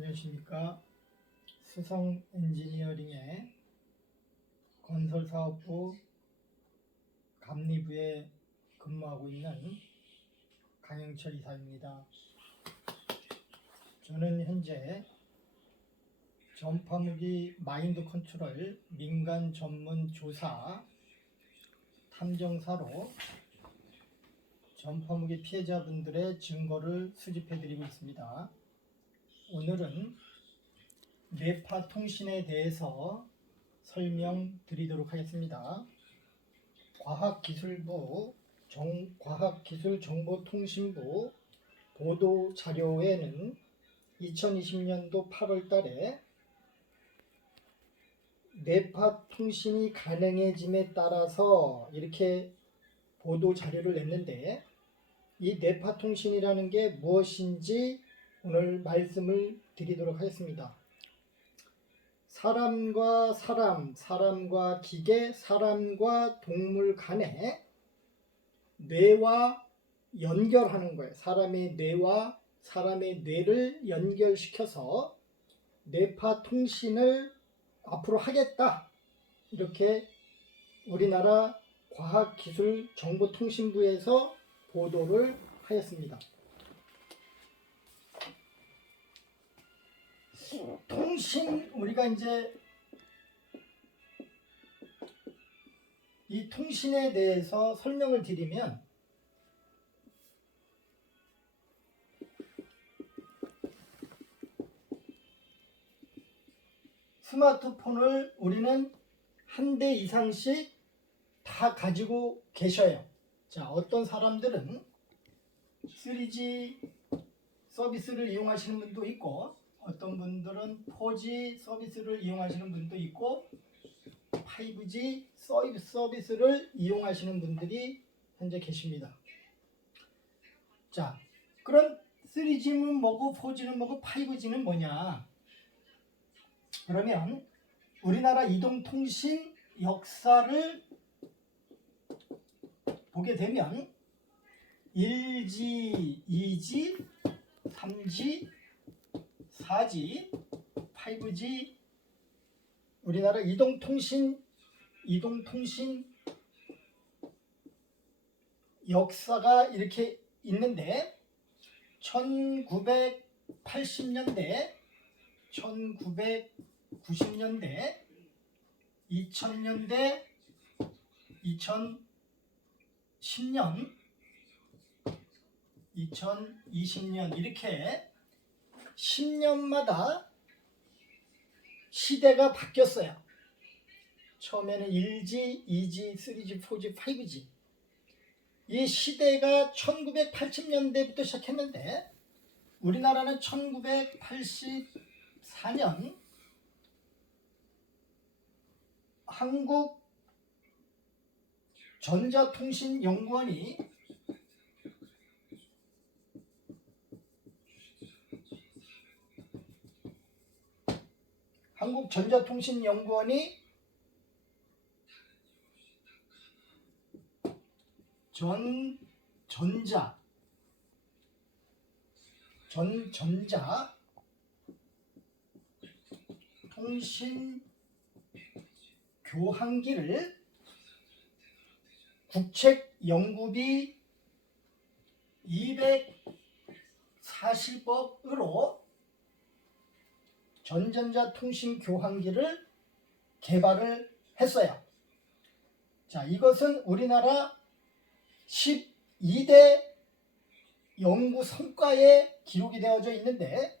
안녕하십니까. 수성 엔지니어링의 건설사업부 감리부에 근무하고 있는 강영철 이사입니다. 저는 현재 전파무기 마인드 컨트롤 민간 전문 조사 탐정사로 전파무기 피해자분들의 증거를 수집해드리고 있습니다. 오늘은 뇌파 통신에 대해서 설명드리도록 하겠습니다. 과학기술정보통신부 보도자료에는 2020년도 8월 달에 뇌파 통신이 가능해짐에 따라서 이렇게 보도자료를 냈는데, 이 뇌파 통신이라는 게 무엇인지 오늘 말씀을 드리도록 하겠습니다. 사람과 사람, 사람과 기계, 사람과 동물 간에 뇌와 연결하는 거예요. 사람의 뇌와 사람의 뇌를 연결시켜서 뇌파 통신을 앞으로 하겠다, 이렇게 우리나라 과학기술정보통신부에서 보도를 하였습니다. 통신, 우리가 이제 이 통신에 대해서 설명을 드리면, 스마트폰을 우리는 한 대 이상씩 다 가지고 계셔요. 자, 어떤 사람들은 3G 서비스를 이용하시는 분도 있고, 어떤 분들은 4G 서비스를 이용하시는 분도 있고, 5G 서비스를 이용하시는 분들이 현재 계십니다. 자, 그럼 3G는 뭐고 4G는 뭐고 5G는 뭐냐? 그러면 우리나라 이동통신 역사를 보게 되면 1G, 2G, 3G, 4G, 5G, 우리나라 이동통신 역사가 이렇게 있는데, 1980년대, 1990년대, 2000년대, 2010년, 2020년 이렇게 10년마다 시대가 바뀌었어요. 처음에는 1G, 2G, 3G, 4G, 5G. 이 시대가 1980년대부터 시작했는데, 우리나라는 1984년 한국전자통신연구원이 전자 통신 교환기를 국책 연구비 240억으로 전전자 통신 교환기를 개발을 했어요. 자, 이것은 우리나라 12대 연구 성과에 기록이 되어져 있는데,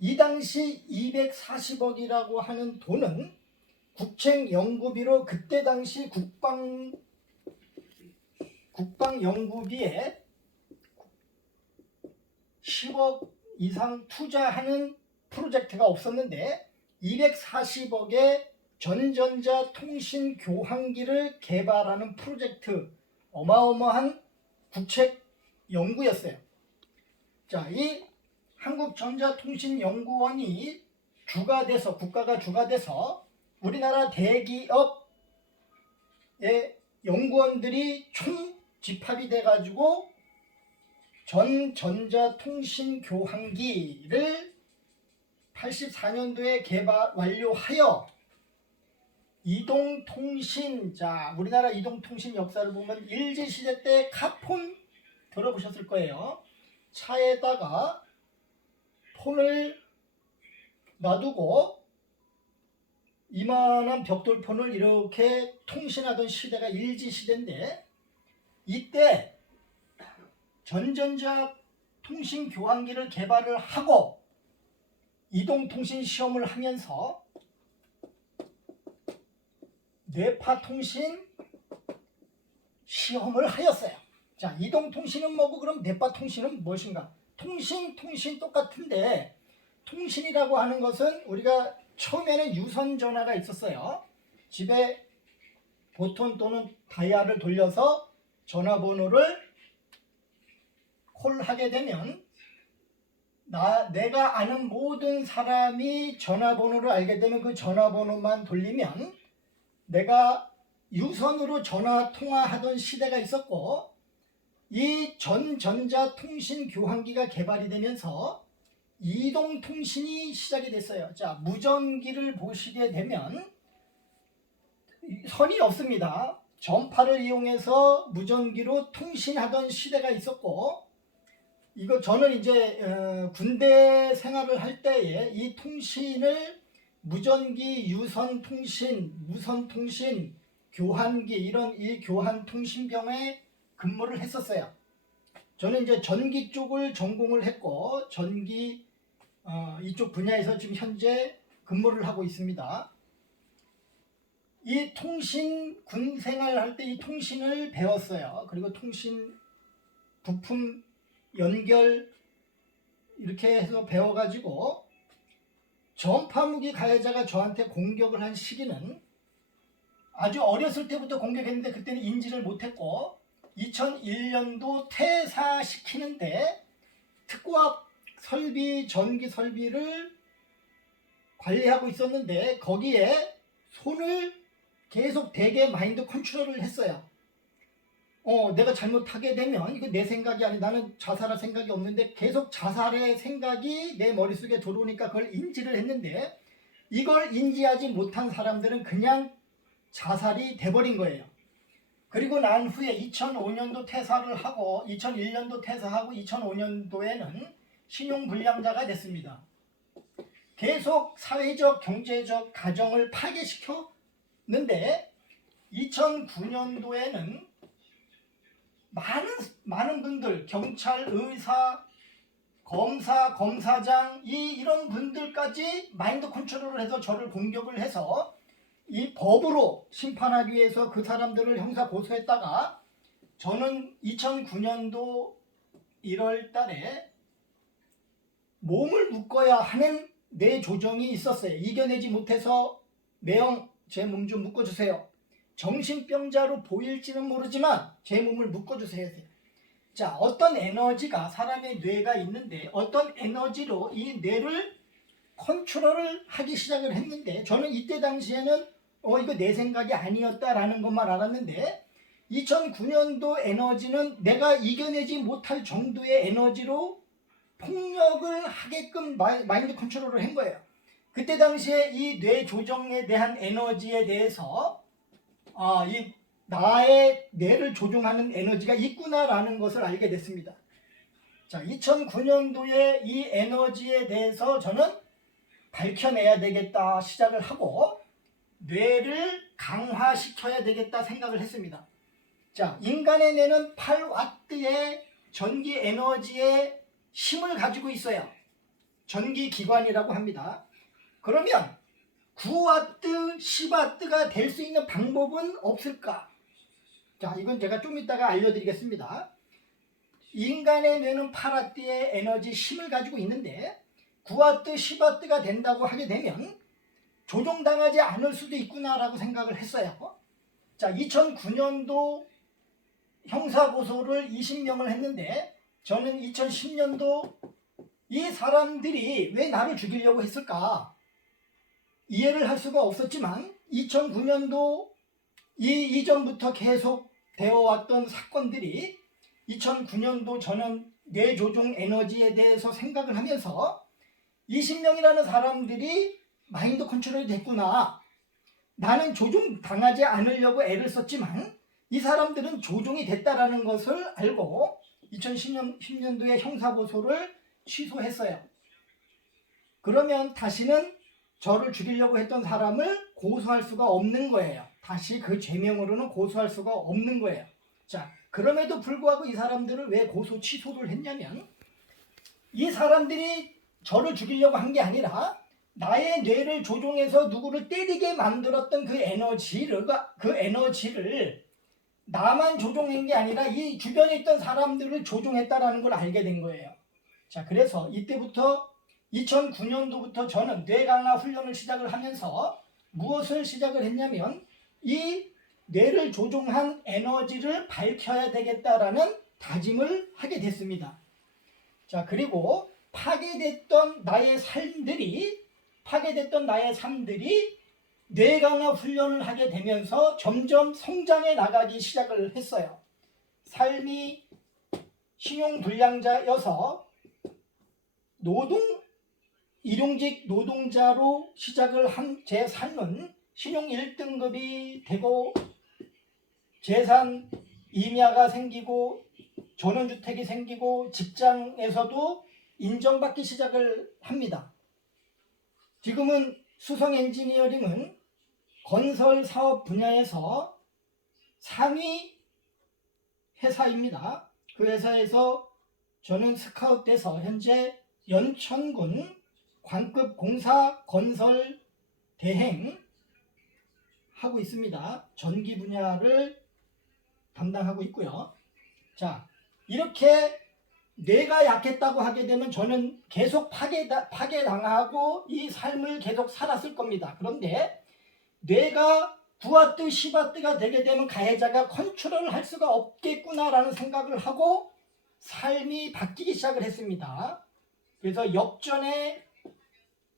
이 당시 240억이라고 하는 돈은 국책연구비로 그때 당시 국방연구비에 10억 이상 투자하는 프로젝트가 없었는데, 240억의 전전자 통신 교환기를 개발하는 프로젝트, 어마어마한 국책 연구였어요. 자, 이 한국전자통신연구원이 국가가 주가 돼서 우리나라 대기업의 연구원들이 총 집합이 돼가지고 전전자통신 교환기를 84년도에 개발 완료하여 이동통신, 자 우리나라 이동통신 역사를 보면 일제시대 때 카폰 들어보셨을 거예요. 차에다가 폰을 놔두고 이만한 벽돌폰을 이렇게 통신하던 시대가 일제시대인데, 이때 전전자 통신 교환기를 개발을 하고 이동통신 시험을 하면서 뇌파통신 시험을 하였어요. 자, 이동통신은 뭐고 그럼 뇌파통신은 무엇인가? 통신 똑같은데, 통신이라고 하는 것은 우리가 처음에는 유선 전화가 있었어요. 집에 보통 또는 다이얼을 돌려서 전화번호를 콜하게 되면 내가 아는 모든 사람이 전화번호를 알게 되면 그 전화번호만 돌리면 내가 유선으로 전화 통화하던 시대가 있었고, 이 전자통신 교환기가 개발이 되면서 이동통신이 시작이 됐어요. 자, 무전기를 보시게 되면 선이 없습니다. 전파를 이용해서 무전기로 통신하던 시대가 있었고, 이거 저는 이제 군대 생활을 할 때에 이 통신을 무전기, 유선통신, 무선통신, 교환기, 이런 이 교환통신병에 근무를 했었어요. 저는 이제 전기 쪽을 전공을 했고 전기 이쪽 분야에서 지금 현재 근무를 하고 있습니다. 이 통신, 군 생활할 때 이 통신을 배웠어요. 그리고 통신 부품 연결 이렇게 해서 배워가지고 전파무기 가해자가 저한테 공격을 한 시기는 아주 어렸을 때부터 공격했는데 그때는 인지를 못했고, 2001년도 퇴사시키는데 특고압 설비, 전기 설비를 관리하고 있었는데 거기에 손을 계속 되게 마인드 컨트롤을 했어요. 내가 잘못하게 되면 이거 내 생각이 아니, 나는 자살할 생각이 없는데 계속 자살의 생각이 내 머릿속에 들어오니까 그걸 인지를 했는데, 이걸 인지하지 못한 사람들은 그냥 자살이 돼버린 거예요. 그리고 난 후에 2005년도 퇴사를 하고 2001년도 퇴사하고 2005년도에는 신용불량자가 됐습니다. 계속 사회적, 경제적, 가정을 파괴시켰는데 2009년도에는 많은 분들, 경찰, 의사, 검사, 검사장 이런 분들까지 마인드 컨트롤을 해서 저를 공격을 해서 이 법으로 심판하기 위해서 그 사람들을 형사 고소했다가, 저는 2009년도 1월 달에 몸을 묶어야 하는 뇌 조정이 있었어요. 이겨내지 못해서 매형 제 몸 좀 묶어주세요. 정신병자로 보일지는 모르지만 제 몸을 묶어주세요. 자, 어떤 에너지가, 사람의 뇌가 있는데 어떤 에너지로 이 뇌를 컨트롤을 하기 시작을 했는데, 저는 이때 당시에는 이거 내 생각이 아니었다라는 것만 알았는데 2009년도 에너지는 내가 이겨내지 못할 정도의 에너지로 폭력을 하게끔 마인드 컨트롤을 한 거예요. 그때 당시에 이 뇌 조정에 대한 에너지에 대해서 이 나의 뇌를 조종하는 에너지가 있구나라는 것을 알게 됐습니다. 자, 2009년도에 이 에너지에 대해서 저는 밝혀내야 되겠다 시작을 하고 뇌를 강화시켜야 되겠다 생각을 했습니다. 자, 인간의 뇌는 8W의 전기 에너지의 힘을 가지고 있어요. 전기기관이라고 합니다. 그러면 9W, 10W가 될 수 있는 방법은 없을까? 자, 이건 제가 좀 이따가 알려드리겠습니다. 인간의 뇌는 8W의 에너지 힘을 가지고 있는데 9W, 10W가 된다고 하게 되면 조종당하지 않을 수도 있구나라고 생각을 했어요. 자, 2009년도 형사고소를 20명을 했는데 저는 2010년도 이 사람들이 왜 나를 죽이려고 했을까 이해를 할 수가 없었지만, 2009년도 이전부터 계속 되어왔던 사건들이 2009년도 저는 뇌조종 에너지에 대해서 생각을 하면서 20명이라는 사람들이 마인드 컨트롤이 됐구나. 나는 조종당하지 않으려고 애를 썼지만 이 사람들은 조종이 됐다라는 것을 알고 2010년도에 형사고소를 취소했어요. 그러면 다시는 저를 죽이려고 했던 사람을 고소할 수가 없는 거예요. 다시 그 죄명으로는 고소할 수가 없는 거예요. 자, 그럼에도 불구하고 이 사람들을 왜 고소 취소를 했냐면 이 사람들이 저를 죽이려고 한 게 아니라 나의 뇌를 조종해서 누구를 때리게 만들었던 그 에너지를 나만 조종한 게 아니라 이 주변에 있던 사람들을 조종했다라는 걸 알게 된 거예요. 자, 그래서 이때부터 2009년도부터 저는 뇌강화 훈련을 시작을 하면서 무엇을 시작을 했냐면 이 뇌를 조종한 에너지를 밝혀야 되겠다라는 다짐을 하게 됐습니다. 자, 그리고 파괴됐던 나의 삶들이 뇌강화 훈련을 하게 되면서 점점 성장해 나가기 시작을 했어요. 삶이 신용불량자여서 일용직 노동자로 시작을 한 제 삶은 신용 1등급이 되고 재산 임야가 생기고 전원주택이 생기고 직장에서도 인정받기 시작을 합니다. 지금은 수성 엔지니어링은 건설 사업 분야에서 상위 회사입니다. 그 회사에서 저는 스카웃 돼서 현재 연천군 관급 공사 건설 대행 하고 있습니다. 전기 분야를 담당하고 있고요. 자, 이렇게 뇌가 약했다고 하게 되면 저는 계속 파괴당하고 이 삶을 계속 살았을 겁니다. 그런데 뇌가 9와트, 10와트가 되게 되면 가해자가 컨트롤을 할 수가 없겠구나라는 생각을 하고 삶이 바뀌기 시작을 했습니다. 그래서 역전의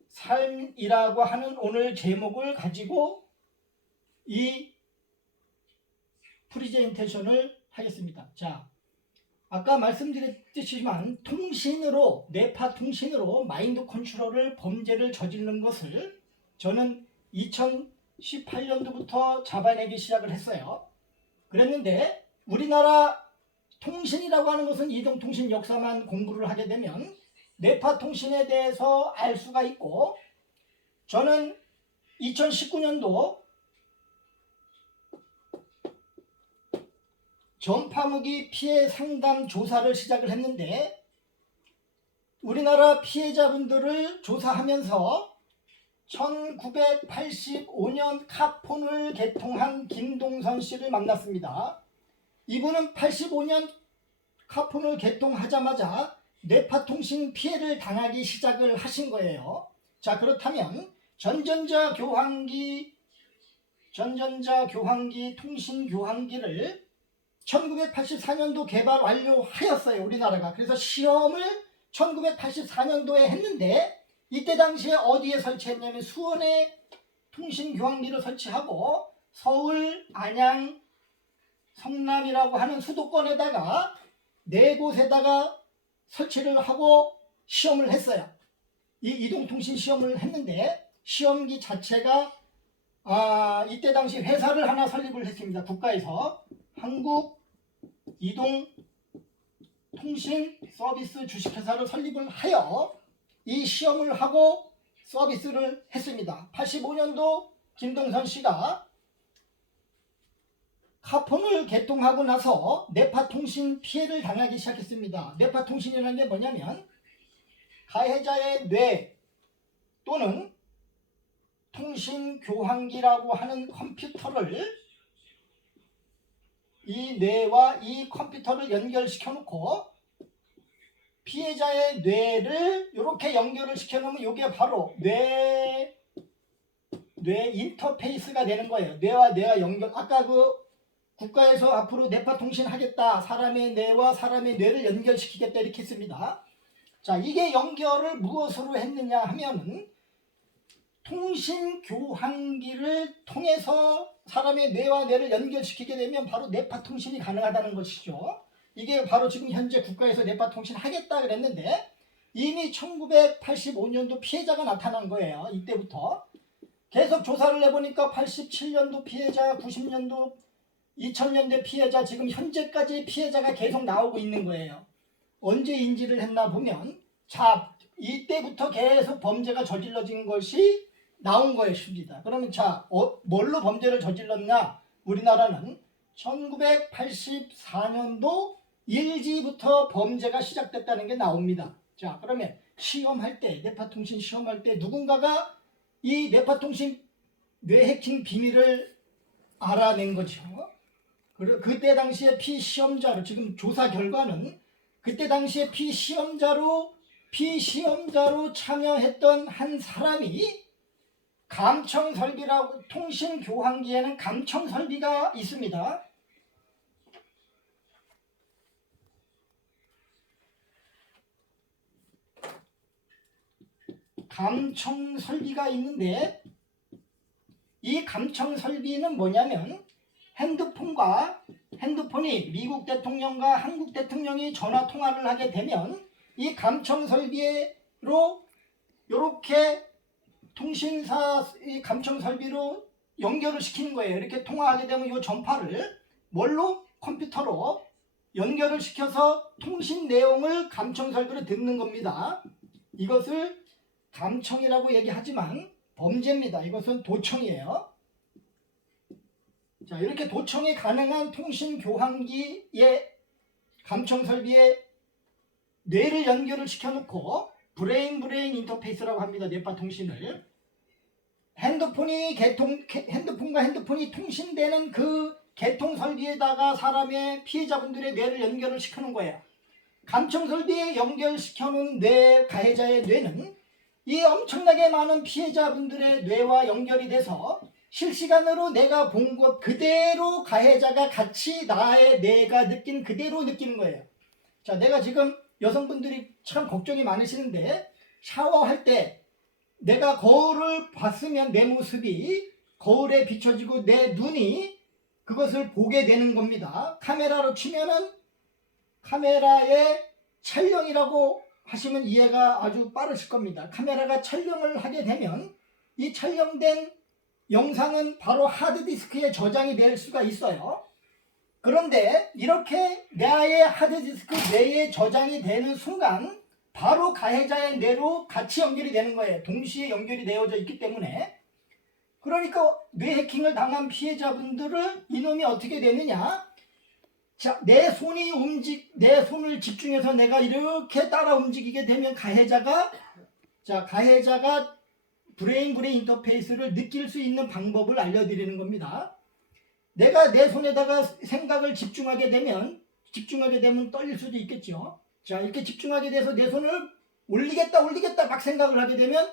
삶이라고 하는 오늘 제목을 가지고 이 프리젠테이션을 하겠습니다. 자, 아까 말씀드렸지만 뇌파 통신으로 마인드 컨트롤을 범죄를 저지르는 것을 저는 2018년도부터 잡아내기 시작을 했어요. 그랬는데 우리나라 통신이라고 하는 것은 이동통신 역사만 공부를 하게 되면 뇌파 통신에 대해서 알 수가 있고, 저는 2019년도 전파무기 피해 상담 조사를 시작을 했는데 우리나라 피해자분들을 조사하면서 1985년 카폰을 개통한 김동선 씨를 만났습니다. 이분은 85년 카폰을 개통하자마자 뇌파통신 피해를 당하기 시작을 하신 거예요. 자, 그렇다면 전전자 교환기 통신 교환기를 1984년도 개발 완료하였어요, 우리나라가. 그래서 시험을 1984년도에 했는데 이때 당시에 어디에 설치했냐면 수원에 통신 교환기를 설치하고 서울, 안양, 성남이라고 하는 수도권에다가 4곳에다가 설치를 하고 시험을 했어요. 이 이동통신 시험을 했는데 시험기 자체가 이때 당시 회사를 하나 설립을 했습니다. 국가에서 한국 이동통신 서비스 주식회사를 설립을 하여 이 시험을 하고 서비스를 했습니다. 85년도 김동선 씨가 카폰을 개통하고 나서 뇌파통신 피해를 당하기 시작했습니다. 뇌파통신이라는 게 뭐냐면 가해자의 뇌 또는 통신교환기라고 하는 컴퓨터를 이 뇌와 이 컴퓨터를 연결시켜 놓고 피해자의 뇌를 이렇게 연결을 시켜 놓으면 이게 바로 뇌 인터페이스가 되는 거예요. 뇌와 뇌가 연결. 아까 그 국가에서 앞으로 뇌파통신 하겠다, 사람의 뇌와 사람의 뇌를 연결시키겠다 이렇게 했습니다. 자, 이게 연결을 무엇으로 했느냐 하면은 통신교환기를 통해서 사람의 뇌와 뇌를 연결시키게 되면 바로 뇌파통신이 가능하다는 것이죠. 이게 바로 지금 현재 국가에서 뇌파통신 하겠다 그랬는데 이미 1985년도 피해자가 나타난 거예요. 이때부터 계속 조사를 해보니까 87년도 피해자, 90년도, 2000년대 피해자, 지금 현재까지 피해자가 계속 나오고 있는 거예요. 언제 인지를 했나 보면, 자, 이때부터 계속 범죄가 저질러진 것이 나온 것입니다. 그러면 자, 뭘로 범죄를 저질렀냐? 우리나라는 1984년도 1지부터 범죄가 시작됐다는 게 나옵니다. 자, 그러면 시험할 때, 뇌파통신 시험할 때 누군가가 이 뇌파통신 뇌해킹 비밀을 알아낸 거죠. 그때 당시에 피시험자로, 지금 조사 결과는 그때 당시에 피시험자로 참여했던 한 사람이 감청설비라고, 통신교환기에는 감청설비가 있습니다. 감청설비가 있는데, 이 감청설비는 뭐냐면 핸드폰이 미국 대통령과 한국 대통령이 전화 통화를 하게 되면 이 감청설비로 이렇게 통신사 이 감청설비로 연결을 시키는 거예요. 이렇게 통화하게 되면 이 전파를 뭘로? 컴퓨터로 연결을 시켜서 통신 내용을 감청설비로 듣는 겁니다. 이것을 감청이라고 얘기하지만 범죄입니다. 이것은 도청이에요. 자, 이렇게 도청이 가능한 통신교환기의 감청설비에 뇌를 연결을 시켜놓고 브레인 인터페이스라고 합니다. 뇌파통신을. 핸드폰과 핸드폰이 통신되는 그 개통설비에다가 사람의 피해자분들의 뇌를 연결을 시켜놓은 거예요. 감청설비에 연결시켜놓은 가해자의 뇌는 이 엄청나게 많은 피해자분들의 뇌와 연결이 돼서 실시간으로 내가 본 것 그대로 가해자가 같이 나의 뇌가 느낀 그대로 느끼는 거예요. 자, 내가 지금 여성분들이 참 걱정이 많으시는데, 샤워할 때 내가 거울을 봤으면 내 모습이 거울에 비춰지고 내 눈이 그것을 보게 되는 겁니다. 카메라로 치면은 카메라의 촬영이라고 하시면 이해가 아주 빠르실 겁니다. 카메라가 촬영을 하게 되면 이 촬영된 영상은 바로 하드디스크에 저장이 될 수가 있어요. 그런데 이렇게 나의 하드디스크 뇌에 저장이 되는 순간 바로 가해자의 뇌로 같이 연결이 되는 거예요. 동시에 연결이 되어져 있기 때문에. 그러니까 뇌 해킹을 당한 피해자분들을 이놈이 어떻게 되느냐? 자, 내 손을 집중해서 내가 이렇게 따라 움직이게 되면 가해자가 브레인 인터페이스를 느낄 수 있는 방법을 알려드리는 겁니다. 내가 내 손에다가 생각을 집중하게 되면 떨릴 수도 있겠죠. 자, 이렇게 집중하게 돼서 내 손을 올리겠다 막 생각을 하게 되면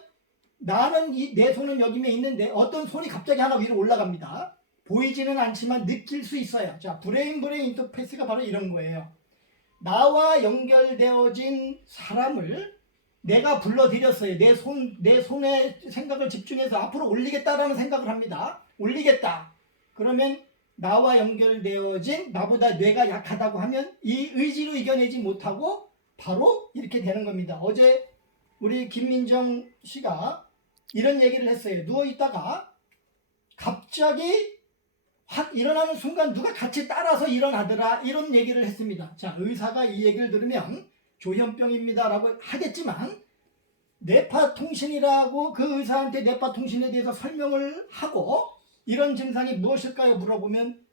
나는 내 손은 여기에 있는데 어떤 손이 갑자기 하나 위로 올라갑니다. 보이지는 않지만 느낄 수 있어요. 자, 브레인 인터페이스가 바로 이런 거예요. 나와 연결되어진 사람을 내가 불러들였어요. 내 손에 생각을 집중해서 앞으로 올리겠다라는 생각을 합니다. 올리겠다. 그러면 나와 연결되어진, 나보다 뇌가 약하다고 하면 이 의지로 이겨내지 못하고 바로 이렇게 되는 겁니다. 어제 우리 김민정 씨가 이런 얘기를 했어요. 누워있다가 갑자기 확 일어나는 순간 누가 같이 따라서 일어나더라, 이런 얘기를 했습니다. 자, 의사가 이 얘기를 들으면 조현병입니다 라고 하겠지만, 뇌파통신이라고 그 의사한테 뇌파통신에 대해서 설명을 하고 이런 증상이 무엇일까요? 물어보면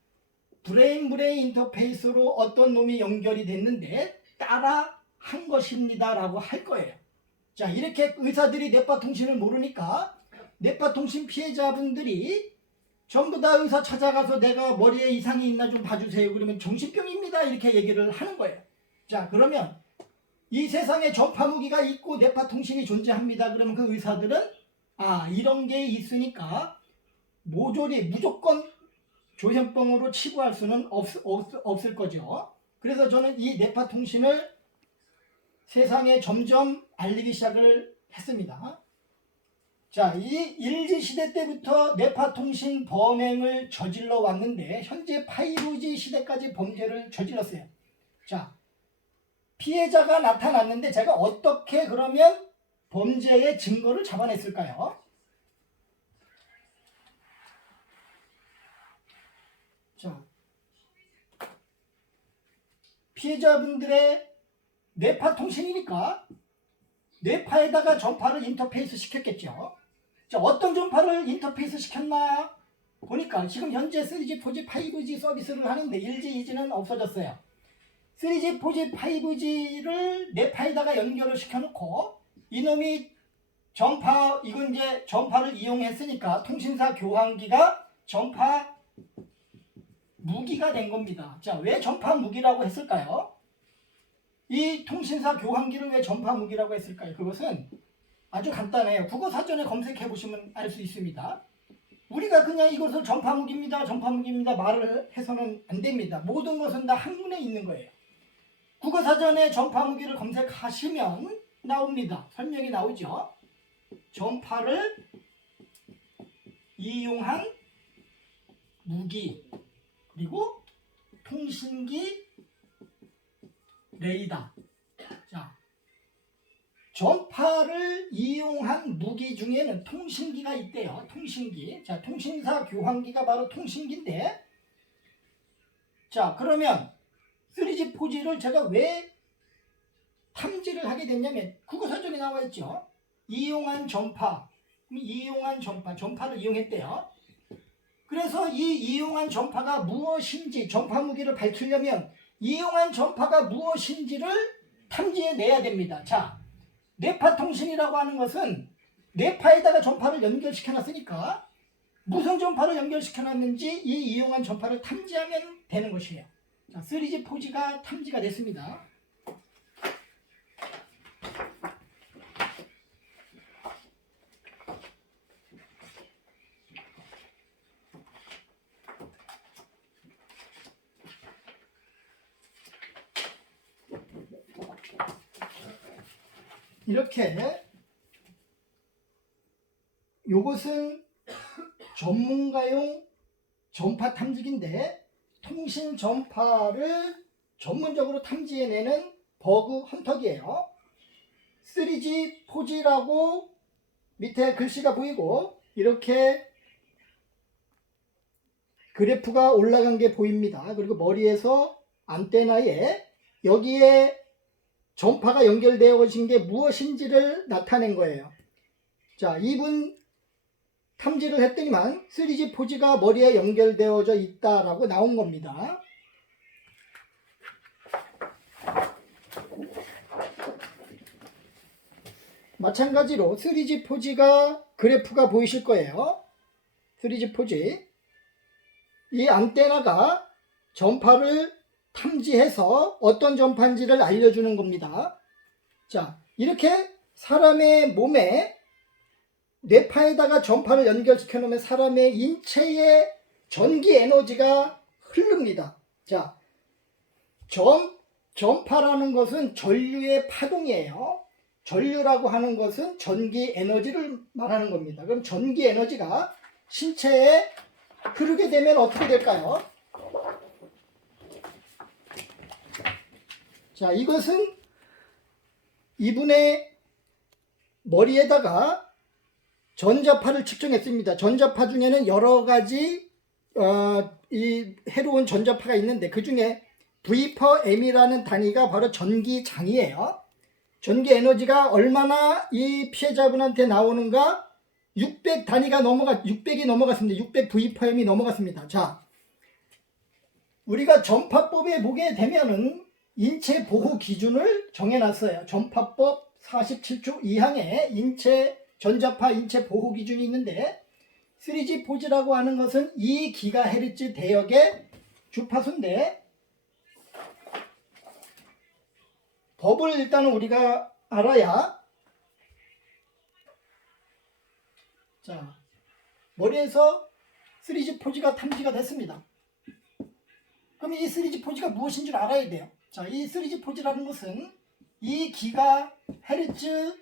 브레인 인터페이스로 어떤 놈이 연결이 됐는데 따라 한 것입니다 라고 할 거예요. 자, 이렇게 의사들이 뇌파통신을 모르니까 뇌파통신 피해자분들이 전부 다 의사 찾아가서 내가 머리에 이상이 있나 좀 봐주세요. 그러면 정신병입니다 이렇게 얘기를 하는 거예요. 자, 그러면 이 세상에 전파무기가 있고 뇌파통신이 존재합니다. 그러면 그 의사들은 이런 게 있으니까 무조건 조현병으로 치부할 수는 없을 거죠. 그래서 저는 이 뇌파통신을 세상에 점점 알리기 시작을 했습니다. 자, 이 일제시대 때부터 뇌파통신 범행을 저질러 왔는데 현재 5G 시대까지 범죄를 저질렀어요. 자, 피해자가 나타났는데 제가 어떻게 그러면 범죄의 증거를 잡아냈을까요? 자, 피해자분들의 뇌파 통신이니까 뇌파에다가 전파를 인터페이스 시켰겠죠. 자, 어떤 전파를 인터페이스 시켰나 보니까 지금 현재 3G, 4G, 5G 서비스를 하는데 1G, 2G는 없어졌어요. 3G, 4G, 5G를 뇌파에다가 연결을 시켜놓고 이놈이 이건 이제 전파를 이용했으니까 통신사 교환기가 전파 무기가 된 겁니다. 자, 왜 전파 무기라고 했을까요? 이 통신사 교환기를 왜 전파 무기라고 했을까요? 그것은 아주 간단해요. 국어사전에 검색해 보시면 알 수 있습니다. 우리가 그냥 이것을 전파 무기입니다, 전파 무기입니다 말을 해서는 안 됩니다. 모든 것은 다 한문에 있는 거예요. 국어사전에 전파 무기를 검색하시면 나옵니다. 설명이 나오죠. 전파를 이용한 무기, 그리고 통신기, 레이더. 자, 전파를 이용한 무기 중에는 통신기가 있대요. 통신기. 자, 통신사 교환기가 바로 통신기인데, 자, 그러면 3G, 4G를 제가 왜 탐지를 하게 됐냐면 국어사전에 나와 있죠. 이용한 전파, 전파를 이용했대요. 그래서 이 이용한 전파가 무엇인지, 전파 무기를 밝히려면 이용한 전파가 무엇인지를 탐지해내야 됩니다. 자, 뇌파 통신이라고 하는 것은 뇌파에다가 전파를 연결시켜놨으니까 무슨 전파를 연결시켜놨는지 이 이용한 전파를 탐지하면 되는 것이에요. 자, 3G, 4G가 탐지가 됐습니다. 이렇게 요것은 전문가용 전파 탐지기인데 통신 전파를 전문적으로 탐지해내는 버그 헌터기예요. 3G, 4G라고 밑에 글씨가 보이고 이렇게 그래프가 올라간 게 보입니다. 그리고 머리에서 안테나에 여기에 전파가 연결되어 있는 게 무엇인지를 나타낸 거예요. 자, 이분 탐지를 했더니만 3G, 4G가 머리에 연결되어져 있다라고 나온 겁니다. 마찬가지로 3G, 4G가 그래프가 보이실 거예요. 3G, 4G. 이 안테나가 전파를 탐지해서 어떤 전파인지를 알려주는 겁니다. 자, 이렇게 사람의 몸에 뇌파에다가 전파를 연결시켜 놓으면 사람의 인체에 전기 에너지가 흐릅니다. 자, 전파라는 것은 전류의 파동이에요. 전류라고 하는 것은 전기 에너지를 말하는 겁니다. 그럼 전기 에너지가 신체에 흐르게 되면 어떻게 될까요? 자, 이것은 이분의 머리에다가 전자파를 측정했습니다. 전자파 중에는 여러 가지 이 해로운 전자파가 있는데 그 중에 V/M이라는 단위가 바로 전기장이에요. 전기 에너지가 얼마나 이 피해자분한테 나오는가 600이 넘어갔습니다. 600 V/M이 넘어갔습니다. 자, 우리가 전파법에 보게 되면은 인체 보호 기준을 정해놨어요. 전파법 47조 2항에 전자파 인체 보호 기준이 있는데 3G, 4G라고 하는 것은 2GHz 대역의 주파수인데 법을 일단은 우리가 알아야 자, 머리에서 3G, 4G가 탐지가 됐습니다. 그럼 이 3G, 4G가 무엇인지 알아야 돼요. 자, 이 3G, 4G라는 것은 2GHz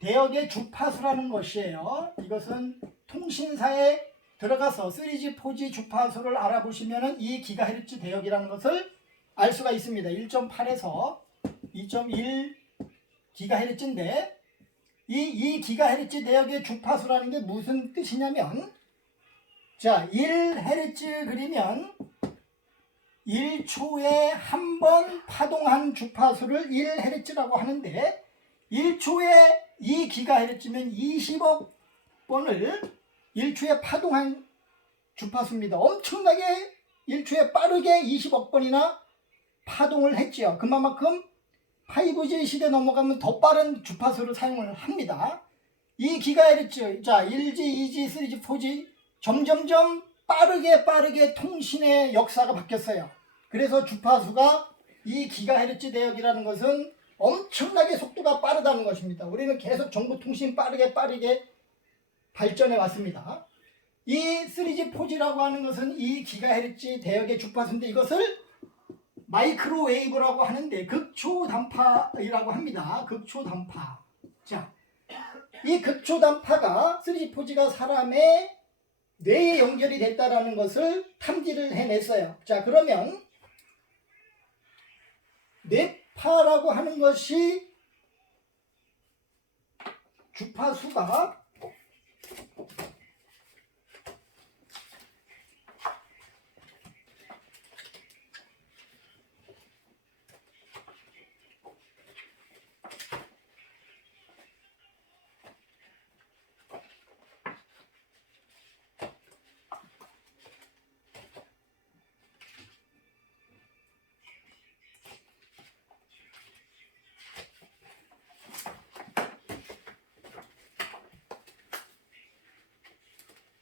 대역의 주파수라는 것이에요. 이것은 통신사에 들어가서 3G, 4G 주파수를 알아보시면 2GHz 대역이라는 것을 알 수가 있습니다. 1.8에서 2.1GHz인데 이 GHz 대역의 주파수라는 게 무슨 뜻이냐면, 자, 1Hz 그리면 1초에 한 번 파동한 주파수를 1Hz라고 하는데, 1초에 2GHz면 20억 번을 1초에 파동한 주파수입니다. 엄청나게 1초에 빠르게 20억 번이나 파동을 했지요. 그만큼 5G 시대 넘어가면 더 빠른 주파수를 사용을 합니다. 이 기가헤르츠, 자, 1G, 2G, 3G, 4G 점점점 빠르게 통신의 역사가 바뀌었어요. 그래서 주파수가 이 기가헤르츠 대역이라는 것은 엄청나게 속도가 빠르다는 것입니다. 우리는 계속 정보통신 빠르게 발전해 왔습니다. 이 3G, 4G라고 하는 것은 이 기가헤르츠 대역의 주파수인데, 이것을 마이크로웨이브라고 하는데 극초단파이라고 합니다. 극초단파. 자, 이 극초단파가 3G, 4G가 사람의 뇌에 연결이 됐다라는 것을 탐지를 해냈어요. 자, 그러면 뇌파라고 하는 것이 주파수가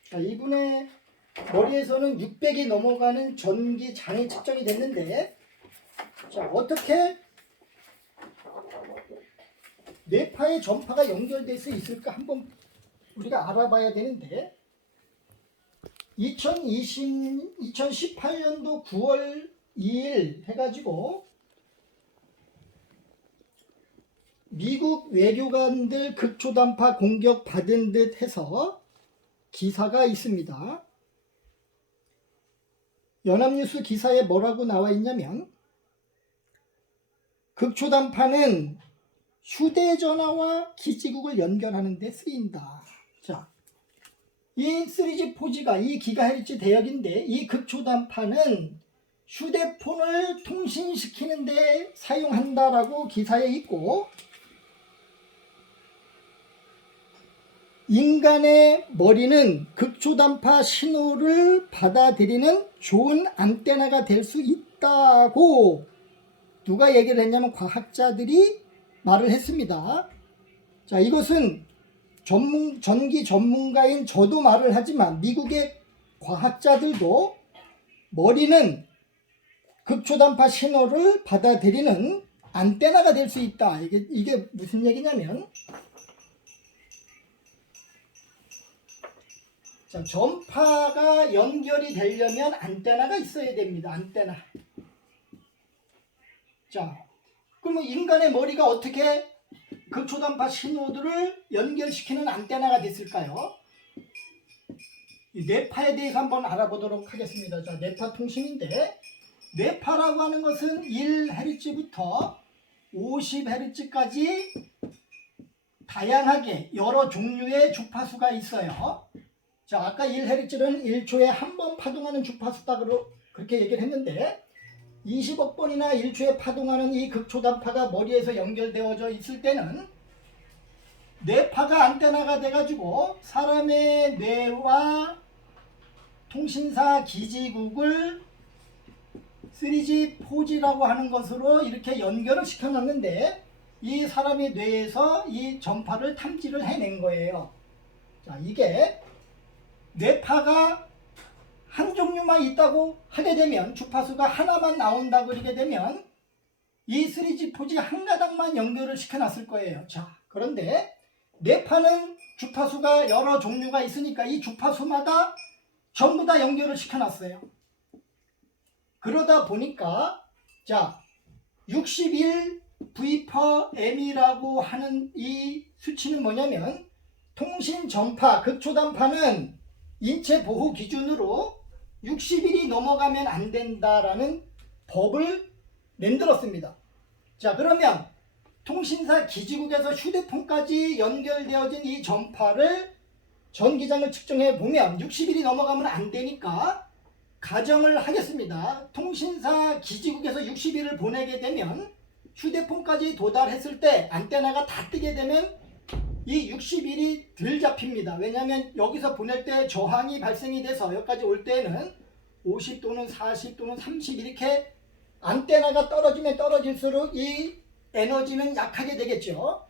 자, 이분의 머리에서는 600이 넘어가는 전기장이 측정이 됐는데, 자, 어떻게 뇌파의 전파가 연결될 수 있을까 한번 우리가 알아봐야 되는데, 2018년도 9월 2일 해가지고 미국 외교관들 극초단파 공격 받은 듯 해서 기사가 있습니다. 연합뉴스 기사에 뭐라고 나와 있냐면, 극초단파는 휴대전화와 기지국을 연결하는 데 쓰인다. 자, 이 3G, 4G가 이 기가헤르츠 대역인데, 이 극초단파는 휴대폰을 통신시키는 데 사용한다라고 기사에 있고, 인간의 머리는 극초단파 신호를 받아들이는 좋은 안테나가 될 수 있다고 누가 얘기를 했냐면 과학자들이 말을 했습니다. 자, 이것은 전기 전문가인 저도 말을 하지만 미국의 과학자들도 머리는 극초단파 신호를 받아들이는 안테나가 될 수 있다. 이게 무슨 얘기냐면, 자, 전파가 연결이 되려면 안테나가 있어야 됩니다. 안테나. 자, 그러면 인간의 머리가 어떻게 극초단파 신호들을 연결시키는 안테나가 됐을까요? 이 뇌파에 대해서 한번 알아보도록 하겠습니다. 자, 뇌파 통신인데, 뇌파라고 하는 것은 1Hz부터 50Hz까지 다양하게 여러 종류의 주파수가 있어요. 자, 아까 1Hz는 1초에 한 번 파동하는 주파수다 그렇게 얘기를 했는데, 20억 번이나 1초에 파동하는 이 극초단파가 머리에서 연결되어져 있을 때는 뇌파가 안테나가 돼가지고 사람의 뇌와 통신사 기지국을 3G, 4G라고 하는 것으로 이렇게 연결을 시켜놨는데, 이 사람의 뇌에서 이 전파를 탐지를 해낸 거예요. 자, 이게 뇌파가 한 종류만 있다고 하게 되면, 주파수가 하나만 나온다고 그러게 되면 이 3G, 4G 한 가닥만 연결을 시켜놨을 거예요. 자, 그런데 뇌파는 주파수가 여러 종류가 있으니까 이 주파수마다 전부 다 연결을 시켜놨어요. 그러다 보니까, 자, 61V/m이라고 하는 이 수치는 뭐냐면, 통신 전파, 극초단파는 인체 보호 기준으로 60일이 넘어가면 안 된다라는 법을 만들었습니다. 자, 그러면 통신사 기지국에서 휴대폰까지 연결되어진 이 전파를 전기장을 측정해 보면 60일이 넘어가면 안 되니까 가정을 하겠습니다. 통신사 기지국에서 60일을 보내게 되면 휴대폰까지 도달했을 때 안테나가 다 뜨게 되면 이 60일이 덜 잡힙니다. 왜냐하면 여기서 보낼 때 저항이 발생이 돼서 여기까지 올 때는 50 또는 40 또는 30 이렇게 안테나가 떨어지면 떨어질수록 이 에너지는 약하게 되겠죠.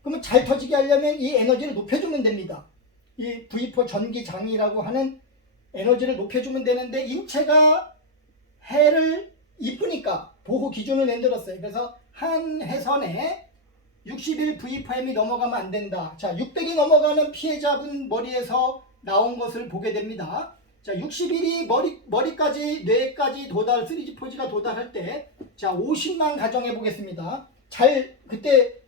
그러면 잘 터지게 하려면 이 에너지를 높여주면 됩니다. 이 V4 전기장이라고 하는 에너지를 높여주면 되는데 인체가 해를 이쁘니까 보호 기준을 만들었어요. 그래서 한 해선에 60일 V4M이 넘어가면 안 된다. 자, 600이 넘어가는 피해자분 머리에서 나온 것을 보게 됩니다. 자, 60일이 머리까지 뇌까지 도달 3G4G가 도달할 때 자, 50만 가정해 보겠습니다. 그때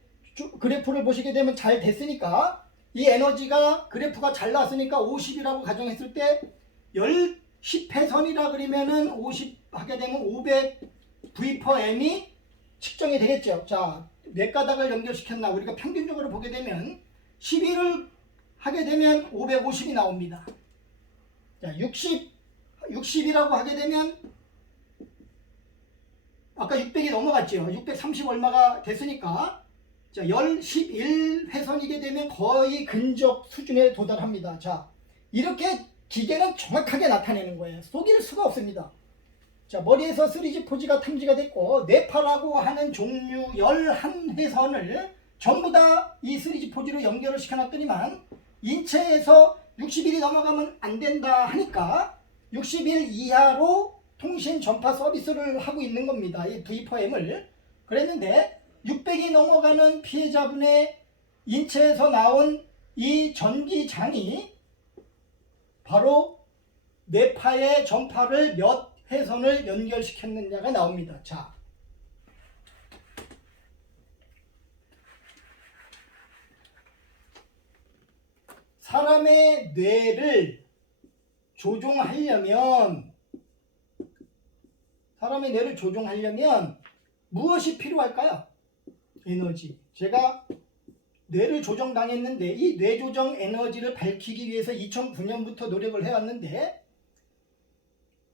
그래프를 보시게 되면 잘 됐으니까 이 에너지가 그래프가 잘 나왔으니까 50이라고 가정했을 때 10회선이라 그러면은 50 하게 되면 500 V/M이 측정이 되겠죠. 자, 몇 가닥을 연결시켰나 우리가 평균적으로 보게 되면 12를 하게 되면 550이 나옵니다. 자, 60이라고 하게 되면 아까 600이 넘어갔죠. 630 얼마가 됐으니까 자, 11회선이게 되면 거의 근접 수준에 도달합니다. 자, 이렇게 기계는 정확하게 나타내는 거예요. 속일 수가 없습니다. 자, 머리에서 3G4G가 탐지가 됐고 뇌파라고 하는 종류 11회선을 전부 다 이 3G4G로 연결을 시켜놨더니만 인체에서 60일이 넘어가면 안 된다 하니까 60일 이하로 통신 전파 서비스를 하고 있는 겁니다. 이 V4M을. 그랬는데 600이 넘어가는 피해자분의 인체에서 나온 이 전기장이 바로 뇌파의 전파를 몇 회선을 연결시켰느냐가 나옵니다. 자, 사람의 뇌를 조종하려면 무엇이 필요할까요? 에너지. 제가 뇌를 조정당했는데 이 뇌조정 에너지를 밝히기 위해서 2009년부터 노력을 해왔는데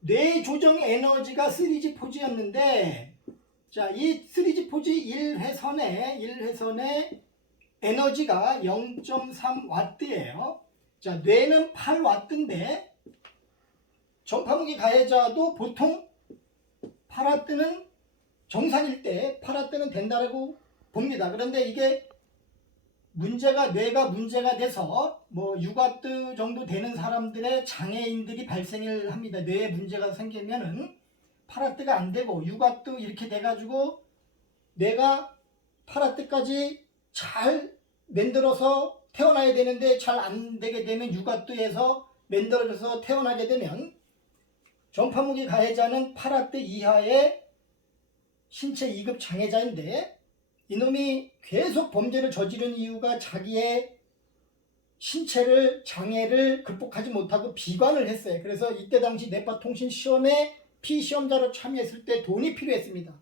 뇌조정 에너지가 3G4G였는데 자, 이 3G4G 1회선의 에너지가 0.3W예요. 자, 뇌는 8W인데 전파무기 가해자도 보통 8W는 정상일 때 8W는 된다라고 봅니다. 그런데 이게 뇌가 문제가 돼서 뭐 6W 정도 되는 사람들의 장애인들이 발생을 합니다. 뇌에 문제가 생기면은 8W가 안 되고 6W 이렇게 돼가지고 뇌가 8W까지 잘 만들어서 태어나야 되는데 잘 안 되게 되면 6W에서 만들어져서 태어나게 되면 전파무기 가해자는 8W 이하의 신체 2급 장애자인데 이놈이 계속 범죄를 저지른 이유가 자기의 장애를 극복하지 못하고 비관을 했어요. 그래서 이때 당시 뇌파 통신 시험에 피시험자로 참여했을 때 돈이 필요했습니다.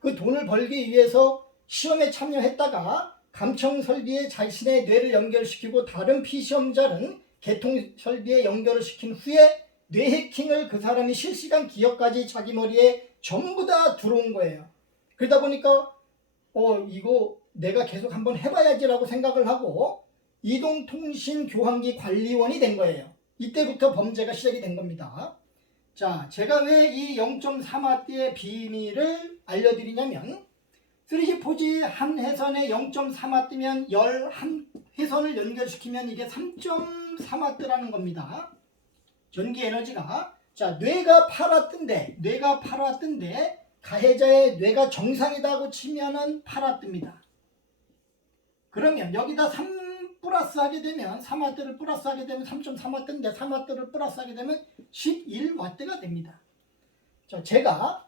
그 돈을 벌기 위해서 시험에 참여했다가 감청 설비에 자신의 뇌를 연결시키고 다른 피시험자는 개통 설비에 연결을 시킨 후에 뇌 해킹을 그 사람이 실시간 기억까지 자기 머리에 전부 다 들어온 거예요. 그러다 보니까 이거 내가 계속 한번 해봐야지라고 생각을 하고 이동통신교환기 관리원이 된 거예요. 이때부터 범죄가 시작이 된 겁니다. 자, 제가 왜 이 0.3W의 비밀을 알려드리냐면 3G4G 한 회선에 0.3W면 11회선을 연결시키면 이게 3.3W라는 겁니다. 전기 에너지가. 자, 뇌가 8W인데 가해자의 뇌가 정상이다고 치면은 8W입니다. 그러면 여기다 3 플러스 하게 되면 3W를 플러스 하게 되면 3.3W인데 3W를 플러스 하게 되면 11W가 됩니다. 자, 제가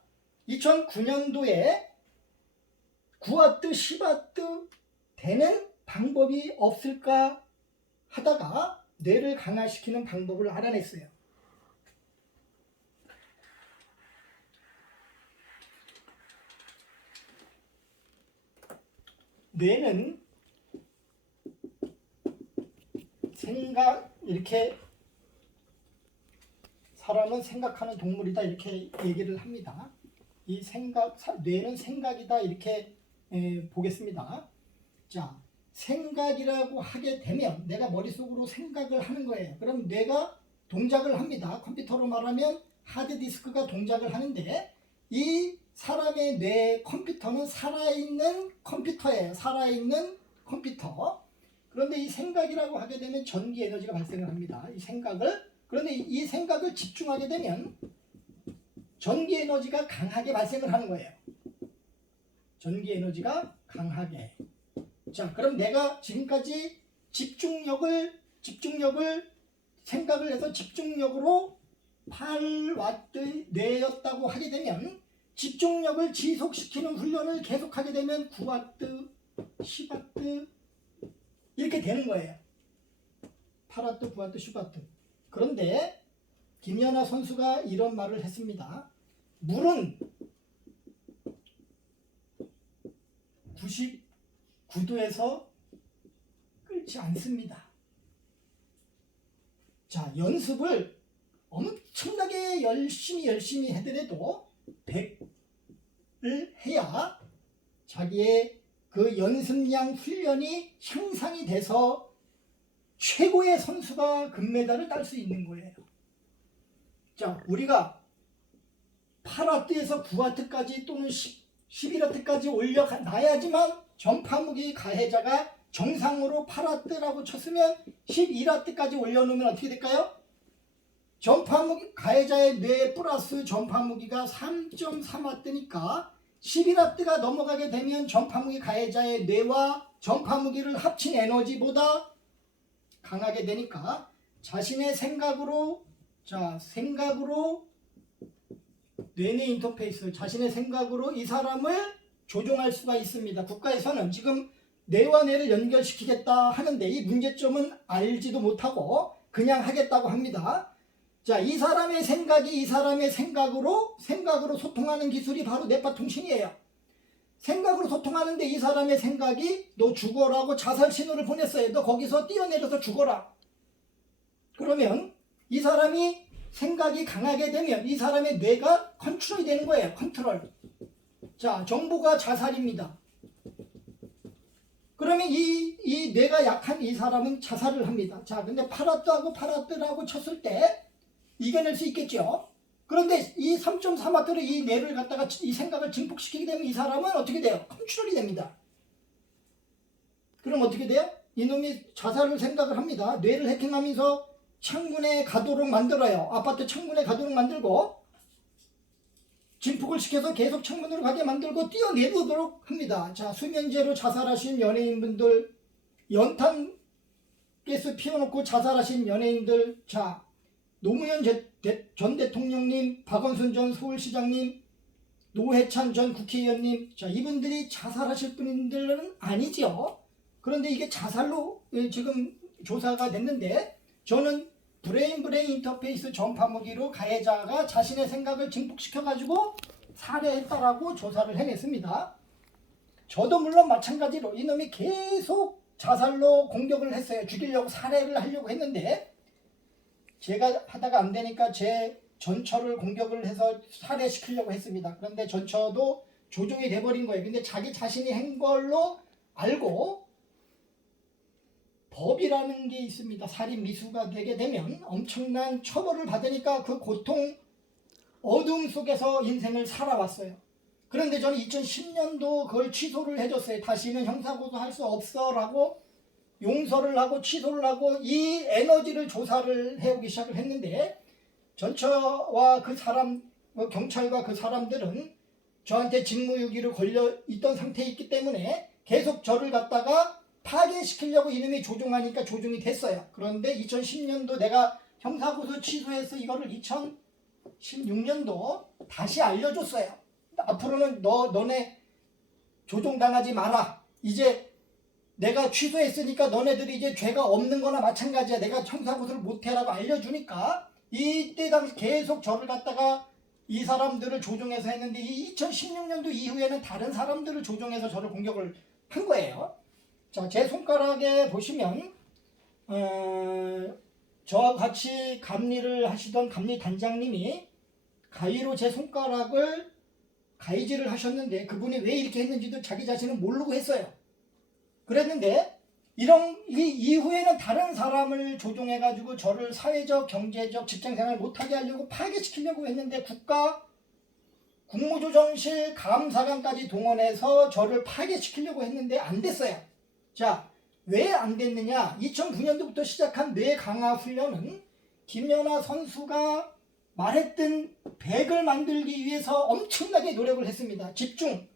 2009년도에 9W, 10W 되는 방법이 없을까 하다가 뇌를 강화시키는 방법을 알아냈어요. 뇌는 생각, 이렇게 사람은 생각하는 동물이다 이렇게 얘기를 합니다. 이 생각, 뇌는 생각이다 이렇게 보겠습니다. 자, 생각이라고 하게 되면 내가 머릿속으로 생각을 하는 거예요. 그럼 뇌가 동작을 합니다. 컴퓨터로 말하면 하드디스크가 동작을 하는데 이 사람의 뇌 컴퓨터는 살아있는 컴퓨터예요. 살아있는 컴퓨터. 그런데 이 생각이라고 하게 되면 전기 에너지가 발생을 합니다. 이 생각을. 그런데 이 생각을 집중하게 되면 전기 에너지가 강하게 발생을 하는 거예요. 전기 에너지가 강하게. 자, 그럼 내가 지금까지 집중력을 생각을 해서 집중력으로 8와트 뇌였다고 하게 되면 집중력을 지속시키는 훈련을 계속하게 되면 9와트, 10와트 이렇게 되는 거예요. 8와트, 9와트, 10와트. 그런데 김연아 선수가 이런 말을 했습니다. 물은 99도에서 끓지 않습니다. 자, 연습을 엄청나게 열심히 하더라도 100을 해야 자기의 그 연습량 훈련이 향상이 돼서 최고의 선수가 금메달을 딸 수 있는 거예요. 자, 우리가 8와트에서 9와트까지 또는 11와트까지 올려놔야지만 전파무기 가해자가 정상으로 8와트라고 쳤으면 11와트까지 올려놓으면 어떻게 될까요? 전파무기 가해자의 뇌 플러스 전파무기가 3.3와트니까 11와트가 넘어가게 되면 전파무기 가해자의 뇌와 전파무기를 합친 에너지보다 강하게 되니까 자신의 생각으로 뇌내 인터페이스, 자신의 생각으로 이 사람을 조종할 수가 있습니다. 국가에서는 지금 뇌와 뇌를 연결시키겠다 하는데 이 문제점은 알지도 못하고 그냥 하겠다고 합니다. 자, 이 사람의 생각이 이 사람의 생각으로 소통하는 기술이 바로 뇌파통신이에요. 생각으로 소통하는데 이 사람의 생각이 너 죽어라고 자살 신호를 보냈어요. 너 거기서 뛰어내려서 죽어라. 그러면 이 사람이 생각이 강하게 되면 이 사람의 뇌가 컨트롤이 되는 거예요. 컨트롤. 자, 정보가 자살입니다. 그러면 이 뇌가 약한 이 사람은 자살을 합니다. 자, 근데 8와트라고 쳤을 때 이겨낼 수 있겠죠. 그런데 이 3.3와트로 이 뇌를 갖다가 이 생각을 증폭시키게 되면 이 사람은 어떻게 돼요? 컨트롤이 됩니다. 그럼 어떻게 돼요? 이놈이 자살을 생각을 합니다. 뇌를 해킹하면서 창문에 가도록 만들어요. 아파트 창문에 가도록 만들고 증폭을 시켜서 계속 창문으로 가게 만들고 뛰어내리도록 합니다. 자, 수면제로 자살하신 연예인분들, 연탄 가스 피워놓고 자살하신 연예인들, 자, 노무현 전 대통령님, 박원순 전 서울시장님, 노회찬 전 국회의원님, 자, 이분들이 자살하실 분들은 아니죠. 그런데 이게 자살로 지금 조사가 됐는데 저는 브레인 인터페이스 전파무기로 가해자가 자신의 생각을 증폭시켜가지고 살해했다라고 조사를 해냈습니다. 저도 물론 마찬가지로 이놈이 계속 자살로 공격을 했어요. 죽이려고 살해를 하려고 했는데 제가 하다가 안 되니까 제 전처를 공격을 해서 살해시키려고 했습니다. 그런데 전처도 조종이 돼버린 거예요. 근데 자기 자신이 한 걸로 알고 법이라는 게 있습니다. 살인 미수가 되게 되면 엄청난 처벌을 받으니까 그 고통, 어둠 속에서 인생을 살아왔어요. 그런데 저는 2010년도 그걸 취소를 해줬어요. 다시는 형사고소할 수 없어 라고 용서를 하고 취소를 하고 이 에너지를 조사를 해오기 시작을 했는데 전처와 그 사람, 경찰과 그 사람들은 저한테 직무유기를 걸려 있던 상태에 있기 때문에 계속 저를 갖다가 파괴시키려고 이놈이 조종하니까 조종이 됐어요. 그런데 2010년도 내가 형사고소 취소해서 이거를 2016년도 다시 알려줬어요. 앞으로는 너네 조종당하지 마라. 이제 내가 취소했으니까 너네들이 이제 죄가 없는 거나 마찬가지야. 내가 형사고소를 못해라고 알려주니까 이때 당시 계속 저를 갖다가 이 사람들을 조종해서 했는데 이 2016년도 이후에는 다른 사람들을 조종해서 저를 공격을 한 거예요. 자, 제 손가락에 보시면 저와 같이 감리를 하시던 감리 단장님이 가위로 제 손가락을 가위질을 하셨는데 그분이 왜 이렇게 했는지도 자기 자신은 모르고 했어요. 그랬는데 이 이후에는 다른 사람을 조종해가지고 저를 사회적, 경제적, 직장생활 못하게 하려고 파괴시키려고 했는데 국무조정실 감사관까지 동원해서 저를 파괴시키려고 했는데 안 됐어요. 자, 왜 안 됐느냐? 2009년도부터 시작한 뇌 강화 훈련은 김연아 선수가 말했던 100을 만들기 위해서 엄청나게 노력을 했습니다. 집중.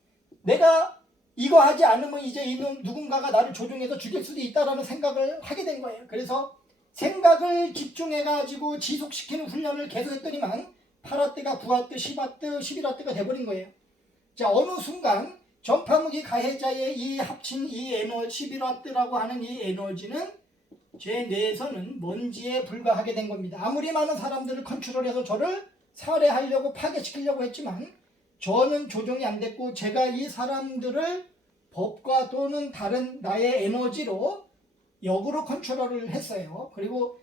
내가 이거 하지 않으면 이제 이놈 누군가가 나를 조종해서 죽일 수도 있다라는 생각을 하게 된 거예요. 그래서 생각을 집중해가지고 지속시키는 훈련을 계속했더니만 8화대가 9화대, 10화대, 11화대가 돼버린 거예요. 자, 어느 순간 전파무기 가해자의 이 합친 이 에너지 11화대라고 하는 이 에너지는 제 뇌에서는 먼지에 불과하게 된 겁니다. 아무리 많은 사람들을 컨트롤해서 저를 살해하려고 파괴시키려고 했지만 저는 조정이 안 됐고 제가 이 사람들을 법과 또는 다른 나의 에너지로 역으로 컨트롤을 했어요. 그리고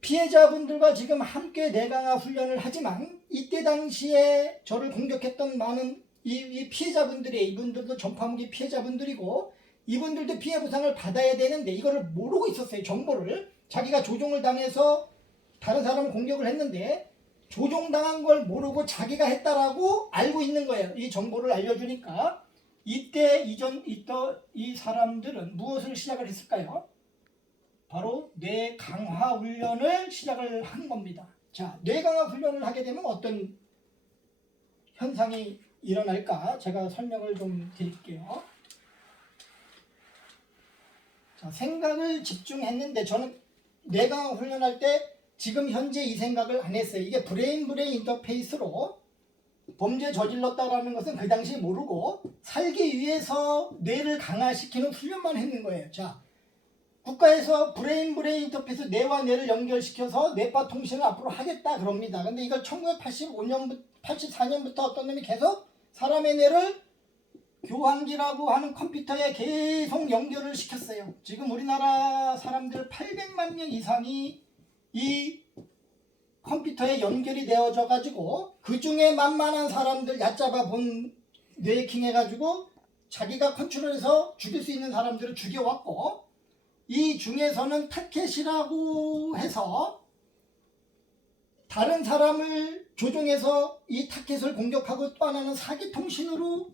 피해자분들과 지금 함께 뇌강화 훈련을 하지만 이때 당시에 저를 공격했던 많은 이 피해자분들이 이분들도 전파무기 피해자분들이고 이분들도 피해 보상을 받아야 되는데 이거를 모르고 있었어요. 정보를 자기가 조종을 당해서 다른 사람을 공격을 했는데 조종당한 걸 모르고 자기가 했다라고 알고 있는 거예요. 이 정보를 알려주니까 이때 이 사람들은 무엇을 시작을 했을까요? 바로 뇌 강화 훈련을 시작을 한 겁니다. 자, 뇌 강화 훈련을 하게 되면 어떤 현상이 일어날까? 제가 설명을 좀 드릴게요. 자, 생각을 집중했는데 저는 뇌 강화 훈련할 때 지금 현재 이 생각을 안 했어요. 이게 브레인 인터페이스로 범죄 저질렀다라는 것은 그 당시 모르고 살기 위해서 뇌를 강화시키는 훈련만 했는 거예요. 자, 국가에서 브레인 인터페이스 뇌와 뇌를 연결시켜서 뇌파 통신을 앞으로 하겠다 그럽니다. 근데 이걸 1984년부터 어떤 놈이 계속 사람의 뇌를 교환기라고 하는 컴퓨터에 계속 연결을 시켰어요. 지금 우리나라 사람들 800만 명 이상이 이 컴퓨터에 연결이 되어져 가지고 그 중에 만만한 사람들 얕잡아 본 뇌해킹 해가지고 자기가 컨트롤해서 죽일 수 있는 사람들을 죽여왔고 이 중에서는 타켓이라고 해서 다른 사람을 조종해서 이 타켓을 공격하고 또 하나는 사기통신으로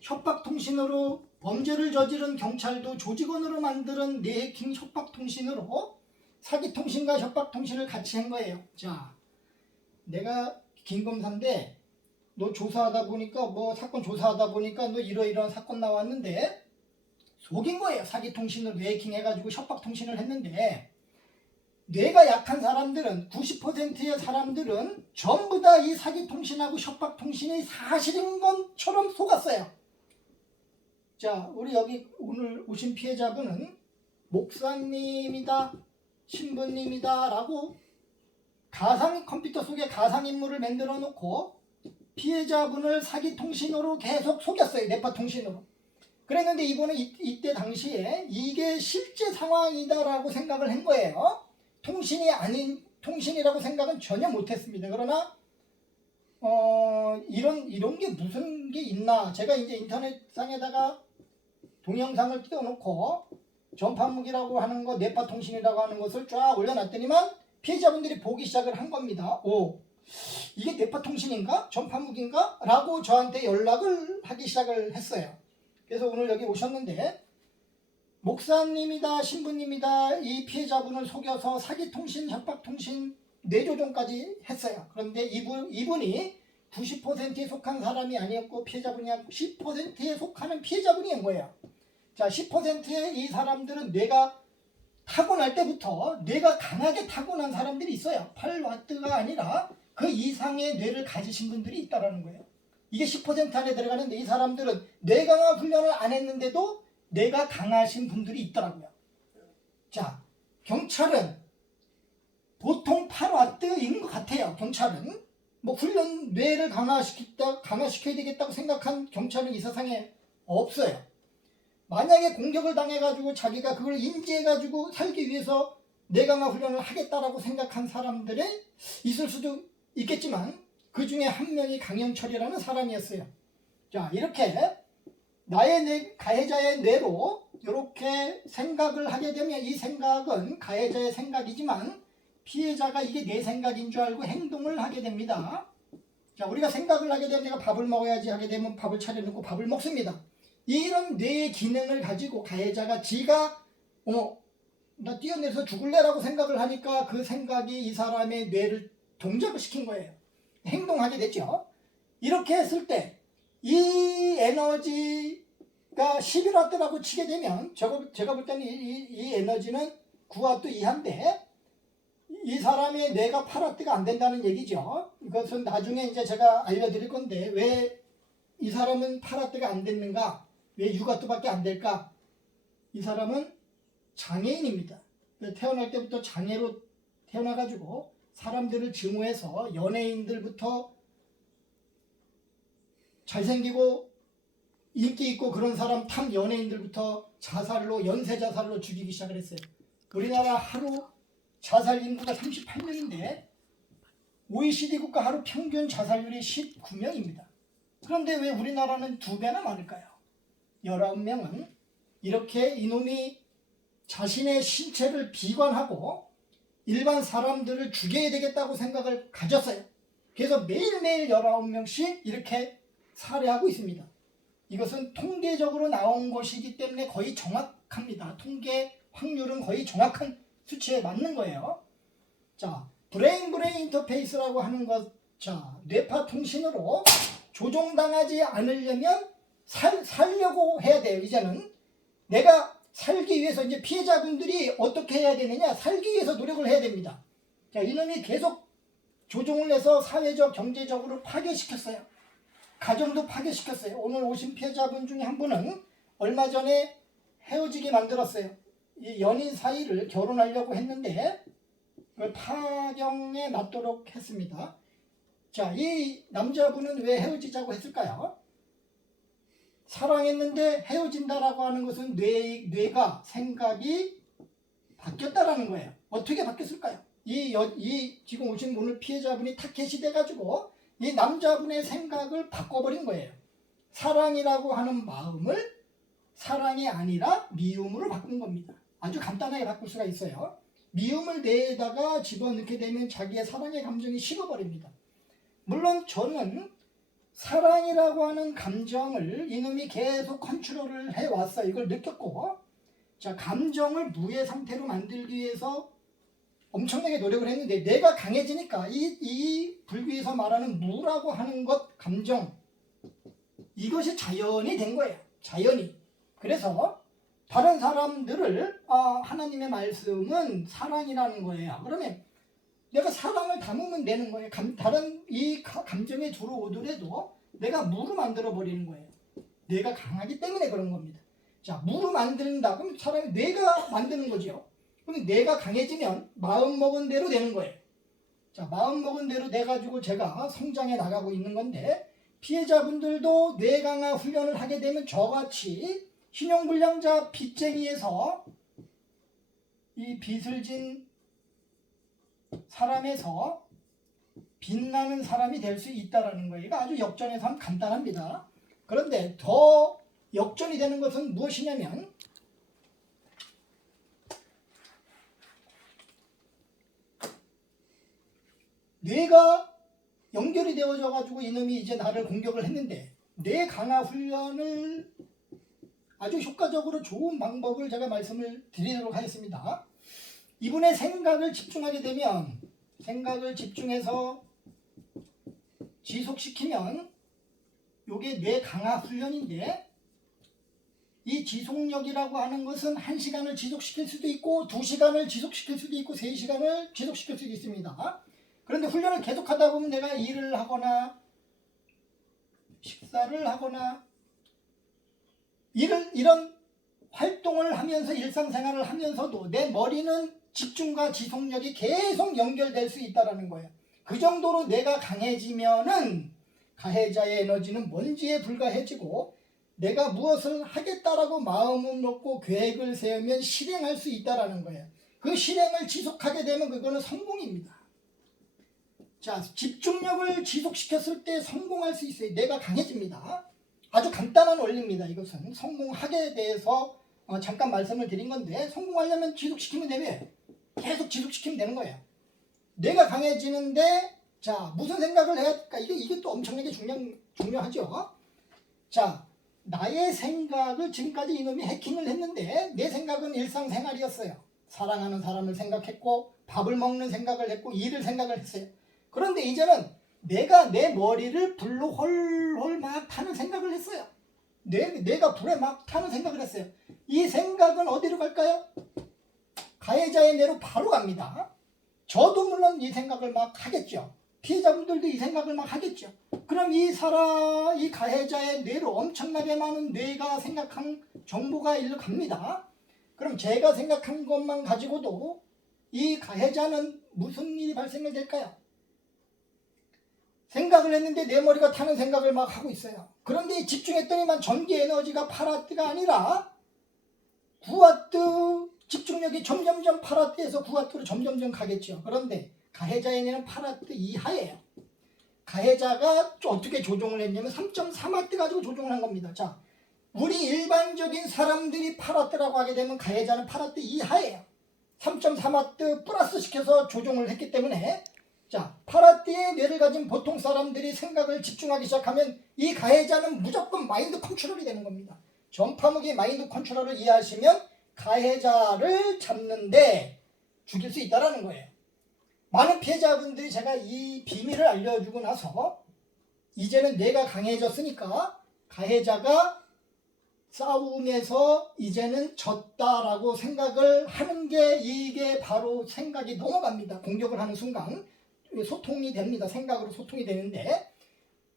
협박통신으로 범죄를 저지른 경찰도 조직원으로 만드는 뇌해킹 협박통신으로 사기통신과 협박통신을 같이 한 거예요. 자, 내가 김검사인데 너 조사하다 보니까 사건 조사하다 보니까 너 이러이러한 사건 나왔는데 속인 거예요. 사기통신으로 뇌해킹 해가지고 협박통신을 했는데 뇌가 약한 사람들은 90%의 사람들은 전부 다 이 사기통신하고 협박통신이 사실인 것처럼 속았어요. 자, 우리 여기 오늘 오신 피해자분은 목사님이다, 신부님이다 라고 컴퓨터 속에 가상인물을 만들어 놓고 피해자분을 사기통신으로 계속 속였어요. 뇌파통신으로. 그랬는데 이분은 이때 당시에 이게 실제 상황이다라고 생각을 한 거예요. 통신이 아닌 통신이라고 생각은 전혀 못했습니다. 그러나 이런 게 무슨 게 있나? 제가 이제 인터넷상에다가 동영상을 띄워놓고 전파무기라고 하는 거, 뇌파통신이라고 하는 것을 쫙 올려놨더니만 피해자분들이 보기 시작을 한 겁니다. 오, 이게 뇌파통신인가? 전파무기인가? 라고 저한테 연락을 하기 시작을 했어요. 그래서 오늘 여기 오셨는데 목사님이다, 신부님이다 이 피해자분을 속여서 사기통신, 협박통신, 뇌조종까지 했어요. 그런데 이분이 90%에 속한 사람이 아니었고 피해자분이 10%에 속하는 피해자분이 인 거예요. 자, 10%의 이 사람들은 뇌가 타고날 때부터 뇌가 강하게 타고난 사람들이 있어요. 8와트가 아니라 그 이상의 뇌를 가지신 분들이 있다는 거예요. 이게 10% 안에 들어가는데 이 사람들은 뇌강화 훈련을 안 했는데도 뇌가 강하신 분들이 있더라고요. 자, 경찰은 보통 8와트인 것 같아요. 경찰은 훈련 뇌를 강화시켜야 되겠다고 생각한 경찰은 이 세상에 없어요. 만약에 공격을 당해가지고 자기가 그걸 인지해가지고 살기 위해서 뇌강화 훈련을 하겠다라고 생각한 사람들이 있을 수도 있겠지만 그 중에 한 명이 강영철이라는 사람이었어요. 자, 이렇게 나의 가해자의 뇌로 이렇게 생각을 하게 되면 이 생각은 가해자의 생각이지만 피해자가 이게 내 생각인 줄 알고 행동을 하게 됩니다. 자, 우리가 생각을 하게 되면 내가 밥을 먹어야지 하게 되면 밥을 차려놓고 밥을 먹습니다. 이런 뇌의 기능을 가지고 가해자가 지가 나 뛰어내려서 죽을래라고 생각을 하니까 그 생각이 이 사람의 뇌를 동작을 시킨 거예요. 행동하게 됐죠. 이렇게 했을 때 이 에너지가 11W라고 치게 되면 제가 볼 때는 이 에너지는 9W 이하인데 이 사람의 뇌가 8W가 안 된다는 얘기죠. 이것은 나중에 이제 제가 알려드릴 건데 왜 이 사람은 8W가 안 됐는가? 왜 6W밖에 안 될까? 이 사람은 장애인입니다. 태어날 때부터 장애로 태어나가지고 사람들을 증오해서 연예인들부터 잘생기고 인기 있고 그런 사람 탐 연예인들부터 연쇄 자살로 죽이기 시작을 했어요. 우리나라 하루 자살 인구가 38명인데 OECD 국가 하루 평균 자살률이 19명입니다. 그런데 왜 우리나라는 2배나 많을까요? 19명은 이렇게 이놈이 자신의 신체를 비관하고 일반 사람들을 죽여야 되겠다고 생각을 가졌어요. 그래서 매일매일 19명씩 이렇게 살해하고 있습니다. 이것은 통계적으로 나온 것이기 때문에 거의 정확합니다. 통계 확률은 거의 정확한 수치에 맞는 거예요. 자, 브레인 인터페이스라고 하는 것, 자, 뇌파 통신으로 조종당하지 않으려면 살려고 해야 돼요. 이제는 내가 살기 위해서 이제 피해자분들이 어떻게 해야 되느냐, 살기 위해서 노력을 해야 됩니다. 자, 이놈이 계속 조종을 해서 사회적, 경제적으로 파괴시켰어요. 가정도 파괴시켰어요. 오늘 오신 피해자분 중에 한 분은 얼마 전에 헤어지게 만들었어요. 이 연인 사이를 결혼하려고 했는데 그걸 파경에 맞도록 했습니다. 자, 이 남자분은 왜 헤어지자고 했을까요? 사랑했는데 헤어진다라고 하는 것은 뇌가 생각이 바뀌었다라는 거예요. 어떻게 바뀌었을까요? 이 지금 오신 오늘 피해자분이 타켓이 돼가지고 이 남자분의 생각을 바꿔버린 거예요. 사랑이라고 하는 마음을 사랑이 아니라 미움으로 바꾼 겁니다. 아주 간단하게 바꿀 수가 있어요. 미움을 뇌에다가 집어넣게 되면 자기의 사랑의 감정이 식어버립니다. 물론 저는 사랑이라고 하는 감정을 이놈이 계속 컨트롤을 해왔어요. 이걸 느꼈고, 자, 감정을 무의 상태로 만들기 위해서 엄청나게 노력을 했는데 내가 강해지니까 이 불교에서 말하는 무라고 하는 것, 감정, 이것이 자연이 된 거예요. 자연이. 그래서 다른 사람들을 하나님의 말씀은 사랑이라는 거예요. 그러면 내가 사랑을 담으면 되는 거예요. 다른 이 감정에 들어오더라도 내가 무로 만들어 버리는 거예요. 뇌가 강하기 때문에 그런 겁니다. 자, 무로 만든다. 그럼 사람이 뇌가 만드는 거죠. 그럼 뇌가 강해지면 마음 먹은 대로 되는 거예요. 자, 마음 먹은 대로 돼가지고 제가 성장해 나가고 있는 건데 피해자분들도 뇌 강화 훈련을 하게 되면 저같이 신용불량자 빚쟁이에서 이 빚을 진 사람에서 빛나는 사람이 될 수 있다는 거예요. 아주 역전해서 하면 간단합니다. 그런데 더 역전이 되는 것은 무엇이냐면 뇌가 연결이 되어져 가지고 이놈이 이제 나를 공격을 했는데 뇌 강화 훈련을 아주 효과적으로 좋은 방법을 제가 말씀을 드리도록 하겠습니다. 이분의 생각을 집중하게 되면 생각을 집중해서 지속시키면 이게 뇌 강화 훈련인데 이 지속력이라고 하는 것은 1시간을 지속시킬 수도 있고 2시간을 지속시킬 수도 있고 3시간을 지속시킬 수도 있습니다. 그런데 훈련을 계속하다 보면 내가 일을 하거나 식사를 하거나 이런 활동을 하면서 일상생활을 하면서도 내 머리는 집중과 지속력이 계속 연결될 수 있다는 거예요. 그 정도로 뇌가 강해지면은 가해자의 에너지는 먼지에 불과해지고 내가 무엇을 하겠다라고 마음을 먹고 계획을 세우면 실행할 수 있다라는 거예요. 그 실행을 지속하게 되면 그거는 성공입니다. 자, 집중력을 지속시켰을 때 성공할 수 있어요. 내가 강해집니다. 아주 간단한 원리입니다. 이것은 성공하게 대해서 잠깐 말씀을 드린 건데, 성공하려면 지속시키면 되면 계속 지속시키면 되는 거예요. 내가 강해지는데, 자, 무슨 생각을 해야 될까? 이게 또 엄청나게 중요하죠. 자, 나의 생각을 지금까지 이놈이 해킹을 했는데, 내 생각은 일상생활이었어요. 사랑하는 사람을 생각했고, 밥을 먹는 생각을 했고, 일을 생각을 했어요. 그런데 이제는 내가 내 머리를 불로 홀홀 막 타는 생각을 했어요. 내가 불에 막 타는 생각을 했어요. 이 생각은 어디로 갈까요? 가해자의 뇌로 바로 갑니다. 저도 물론 이 생각을 막 하겠죠. 피해자분들도 이 생각을 막 하겠죠. 그럼 이 가해자의 뇌로 엄청나게 많은 뇌가 생각한 정보가 일로 갑니다. 그럼 제가 생각한 것만 가지고도 이 가해자는 무슨 일이 발생을 될까요? 생각을 했는데 내 머리가 타는 생각을 막 하고 있어요. 그런데 집중했더니만 전기 에너지가 8W가 아니라 9W, 집중력이 점점점 8W에서 9W로 점점점 가겠죠. 그런데 가해자에는 8W 이하예요. 가해자가 어떻게 조종을 했냐면 3.3W 가지고 조종을 한 겁니다. 자, 우리 일반적인 사람들이 8W라고 하게 되면 가해자는 8W 이하예요. 3.3W 플러스 시켜서 조종을 했기 때문에, 자, 8W의 뇌를 가진 보통 사람들이 생각을 집중하기 시작하면 이 가해자는 무조건 마인드 컨트롤이 되는 겁니다. 전파무기 마인드 컨트롤을 이해하시면 가해자를 잡는데 죽일 수 있다는 거예요. 많은 피해자분들이 제가 이 비밀을 알려주고 나서 이제는 뇌가 강해졌으니까 가해자가 싸움에서 이제는 졌다라고 생각을 하는 게, 이게 바로 생각이 넘어갑니다. 공격을 하는 순간 소통이 됩니다. 생각으로 소통이 되는데,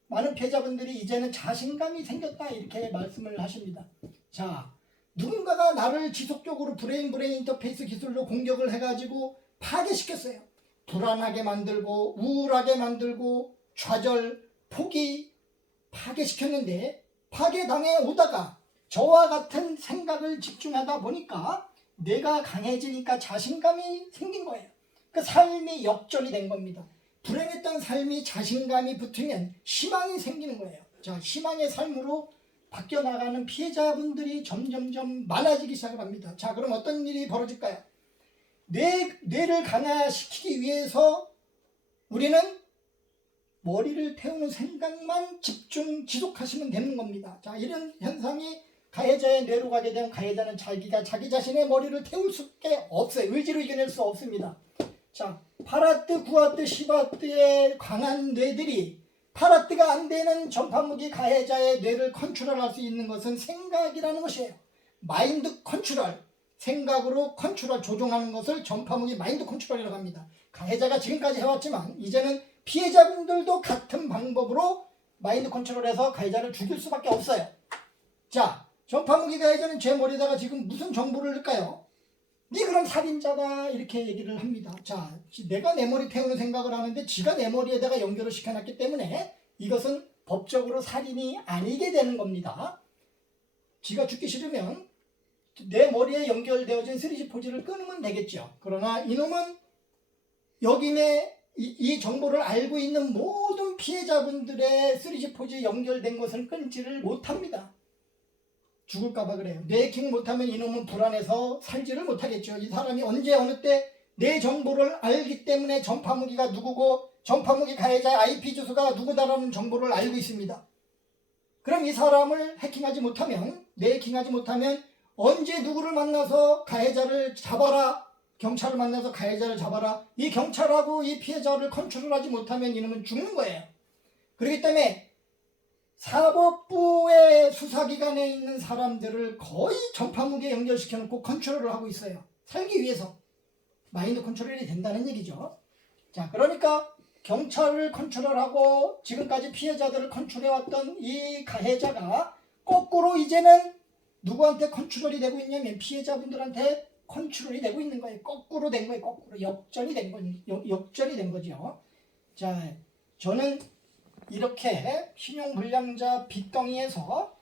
많은 피해자분들이 이제는 자신감이 생겼다 이렇게 말씀을 하십니다. 자, 누군가가 나를 지속적으로 브레인 인터페이스 기술로 공격을 해가지고 파괴시켰어요. 불안하게 만들고 우울하게 만들고 좌절, 포기, 파괴시켰는데, 파괴당해 오다가 저와 같은 생각을 집중하다 보니까 내가 강해지니까 자신감이 생긴 거예요. 그 삶이 역전이 된 겁니다. 불행했던 삶이 자신감이 붙으면 희망이 생기는 거예요. 자, 희망의 삶으로 바뀌어 나가는 피해자분들이 점점점 많아지기 시작합니다. 자, 그럼 어떤 일이 벌어질까요? 뇌를 강화시키기 위해서 우리는 머리를 태우는 생각만 지속하시면 되는 겁니다. 자, 이런 현상이 가해자의 뇌로 가게 되면 가해자는 자기가 자기 자신의 머리를 태울 수밖에 없어요. 의지로 이겨낼 수 없습니다. 자, 8W, 9W, 10W의 강한 뇌들이 8W가 안 되는 전파무기 가해자의 뇌를 컨트롤할 수 있는 것은 생각이라는 것이에요. 마인드 컨트롤, 생각으로 컨트롤, 조종하는 것을 전파무기 마인드 컨트롤이라고 합니다. 가해자가 지금까지 해왔지만 이제는 피해자분들도 같은 방법으로 마인드 컨트롤해서 가해자를 죽일 수밖에 없어요. 자, 전파무기 가해자는 제 머리에다가 지금 무슨 정보를 넣을까요? 네 그럼 살인자다 이렇게 얘기를 합니다. 자, 내가 내 머리 태우는 생각을 하는데 지가 내 머리에다가 연결을 시켜놨기 때문에 이것은 법적으로 살인이 아니게 되는 겁니다. 지가 죽기 싫으면 내 머리에 연결되어진 3G 포지를 끊으면 되겠죠. 그러나 이놈은 여기에 이 정보를 알고 있는 모든 피해자분들의 3G 포지 연결된 것을 끊지를 못합니다. 죽을까봐 그래요. 뇌킹 못하면 이놈은 불안해서 살지를 못하겠죠. 이 사람이 언제 어느 때 내 정보를 알기 때문에 전파무기가 누구고 전파무기 가해자의 IP 주소가 누구다라는 정보를 알고 있습니다. 그럼 이 사람을 해킹하지 못하면, 뇌킹하지 못하면 언제 누구를 만나서 가해자를 잡아라, 경찰을 만나서 가해자를 잡아라, 이 경찰하고 이 피해자를 컨트롤하지 못하면 이놈은 죽는 거예요. 그렇기 때문에 사법부의 수사기관에 있는 사람들을 거의 전파무기에 연결시켜놓고 컨트롤을 하고 있어요. 살기 위해서. 마인드 컨트롤이 된다는 얘기죠. 자, 그러니까 경찰을 컨트롤하고 지금까지 피해자들을 컨트롤해왔던 이 가해자가 거꾸로 이제는 누구한테 컨트롤이 되고 있냐면 피해자분들한테 컨트롤이 되고 있는 거예요. 거꾸로 된 거예요. 거꾸로 역전이 된 거죠. 자, 저는 이렇게 신용불량자 빚덩이에서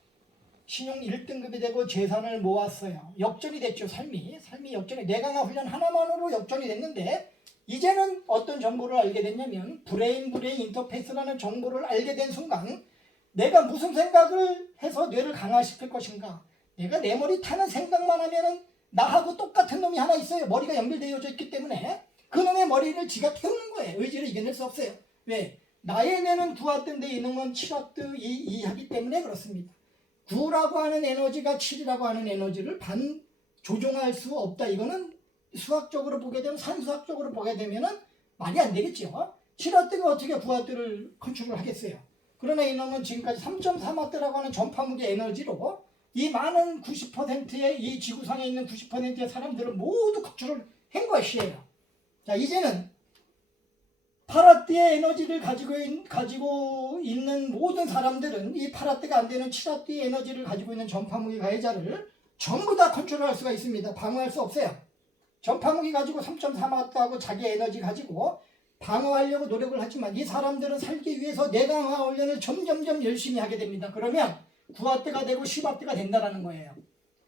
신용 1등급이 되고 재산을 모았어요. 역전이 됐죠. 삶이 역전이, 뇌강화 훈련 하나만으로 역전이 됐는데 이제는 어떤 정보를 알게 됐냐면 브레인 인터페이스라는 정보를 알게 된 순간 내가 무슨 생각을 해서 뇌를 강화시킬 것인가, 내가 내 머리 타는 생각만 하면은 나하고 똑같은 놈이 하나 있어요. 머리가 연결되어져 있기 때문에 그 놈의 머리를 지가 태우는 거예요. 의지를 이겨낼 수 없어요. 왜? 나의 뇌는 9와트인데 이놈은 7와트 이하기 때문에 그렇습니다. 9라고 하는 에너지가 7이라고 하는 에너지를 반 조종할 수 없다. 이거는 수학적으로 보게 되면, 산수학적으로 보게 되면은 말이 안 되겠죠. 7와트가 어떻게 9와트를 컨트롤 하겠어요. 그러나 이놈은 지금까지 3.3와트라고 하는 전파무게 에너지로 이 많은 90%의 이 지구상에 있는 90%의 사람들을 모두 컨트롤 한 것이에요. 자, 이제는 8와트의 에너지를 가지고 있는 모든 사람들은 이 8와트가 안 되는 7와트의 에너지를 가지고 있는 전파무기 가해자를 전부 다 컨트롤할 수가 있습니다. 방어할 수 없어요. 전파무기 가지고 3.3와트하고 자기 에너지 가지고 방어하려고 노력을 하지만 이 사람들은 살기 위해서 뇌강화 훈련을 점점점 열심히 하게 됩니다. 그러면 9와트가 되고 10와트가 된다는 거예요.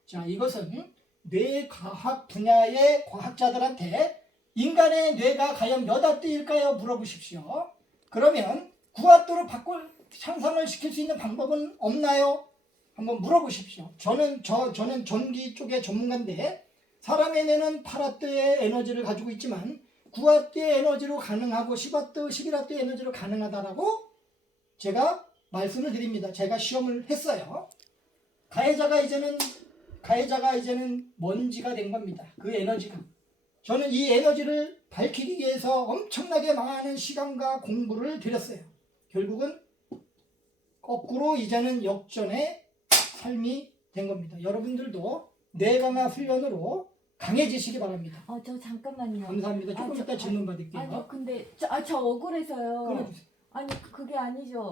자, 이것은 뇌과학 분야의 과학자들한테 인간의 뇌가 과연 몇 와트일까요? 물어보십시오. 그러면 9와트로 향상을 시킬 수 있는 방법은 없나요? 한번 물어보십시오. 저는 전기 쪽의 전문가인데 사람의 뇌는 8와트의 에너지를 가지고 있지만 9와트의 에너지로 가능하고 10와트, 11와트의 에너지로 가능하다라고 제가 말씀을 드립니다. 제가 시험을 했어요. 가해자가 이제는 먼지가 된 겁니다. 그 에너지가. 저는 이 에너지를 밝히기 위해서 엄청나게 많은 시간과 공부를 들였어요. 결국은 거꾸로 이제는 역전의 삶이 된 겁니다. 여러분들도 뇌강화 훈련으로 강해지시기 바랍니다. 저 잠깐만요. 감사합니다. 조금 이따 질문 받을게요. 아니 근데 저 억울해서요. 끊어주세요. 아니 그게 아니죠.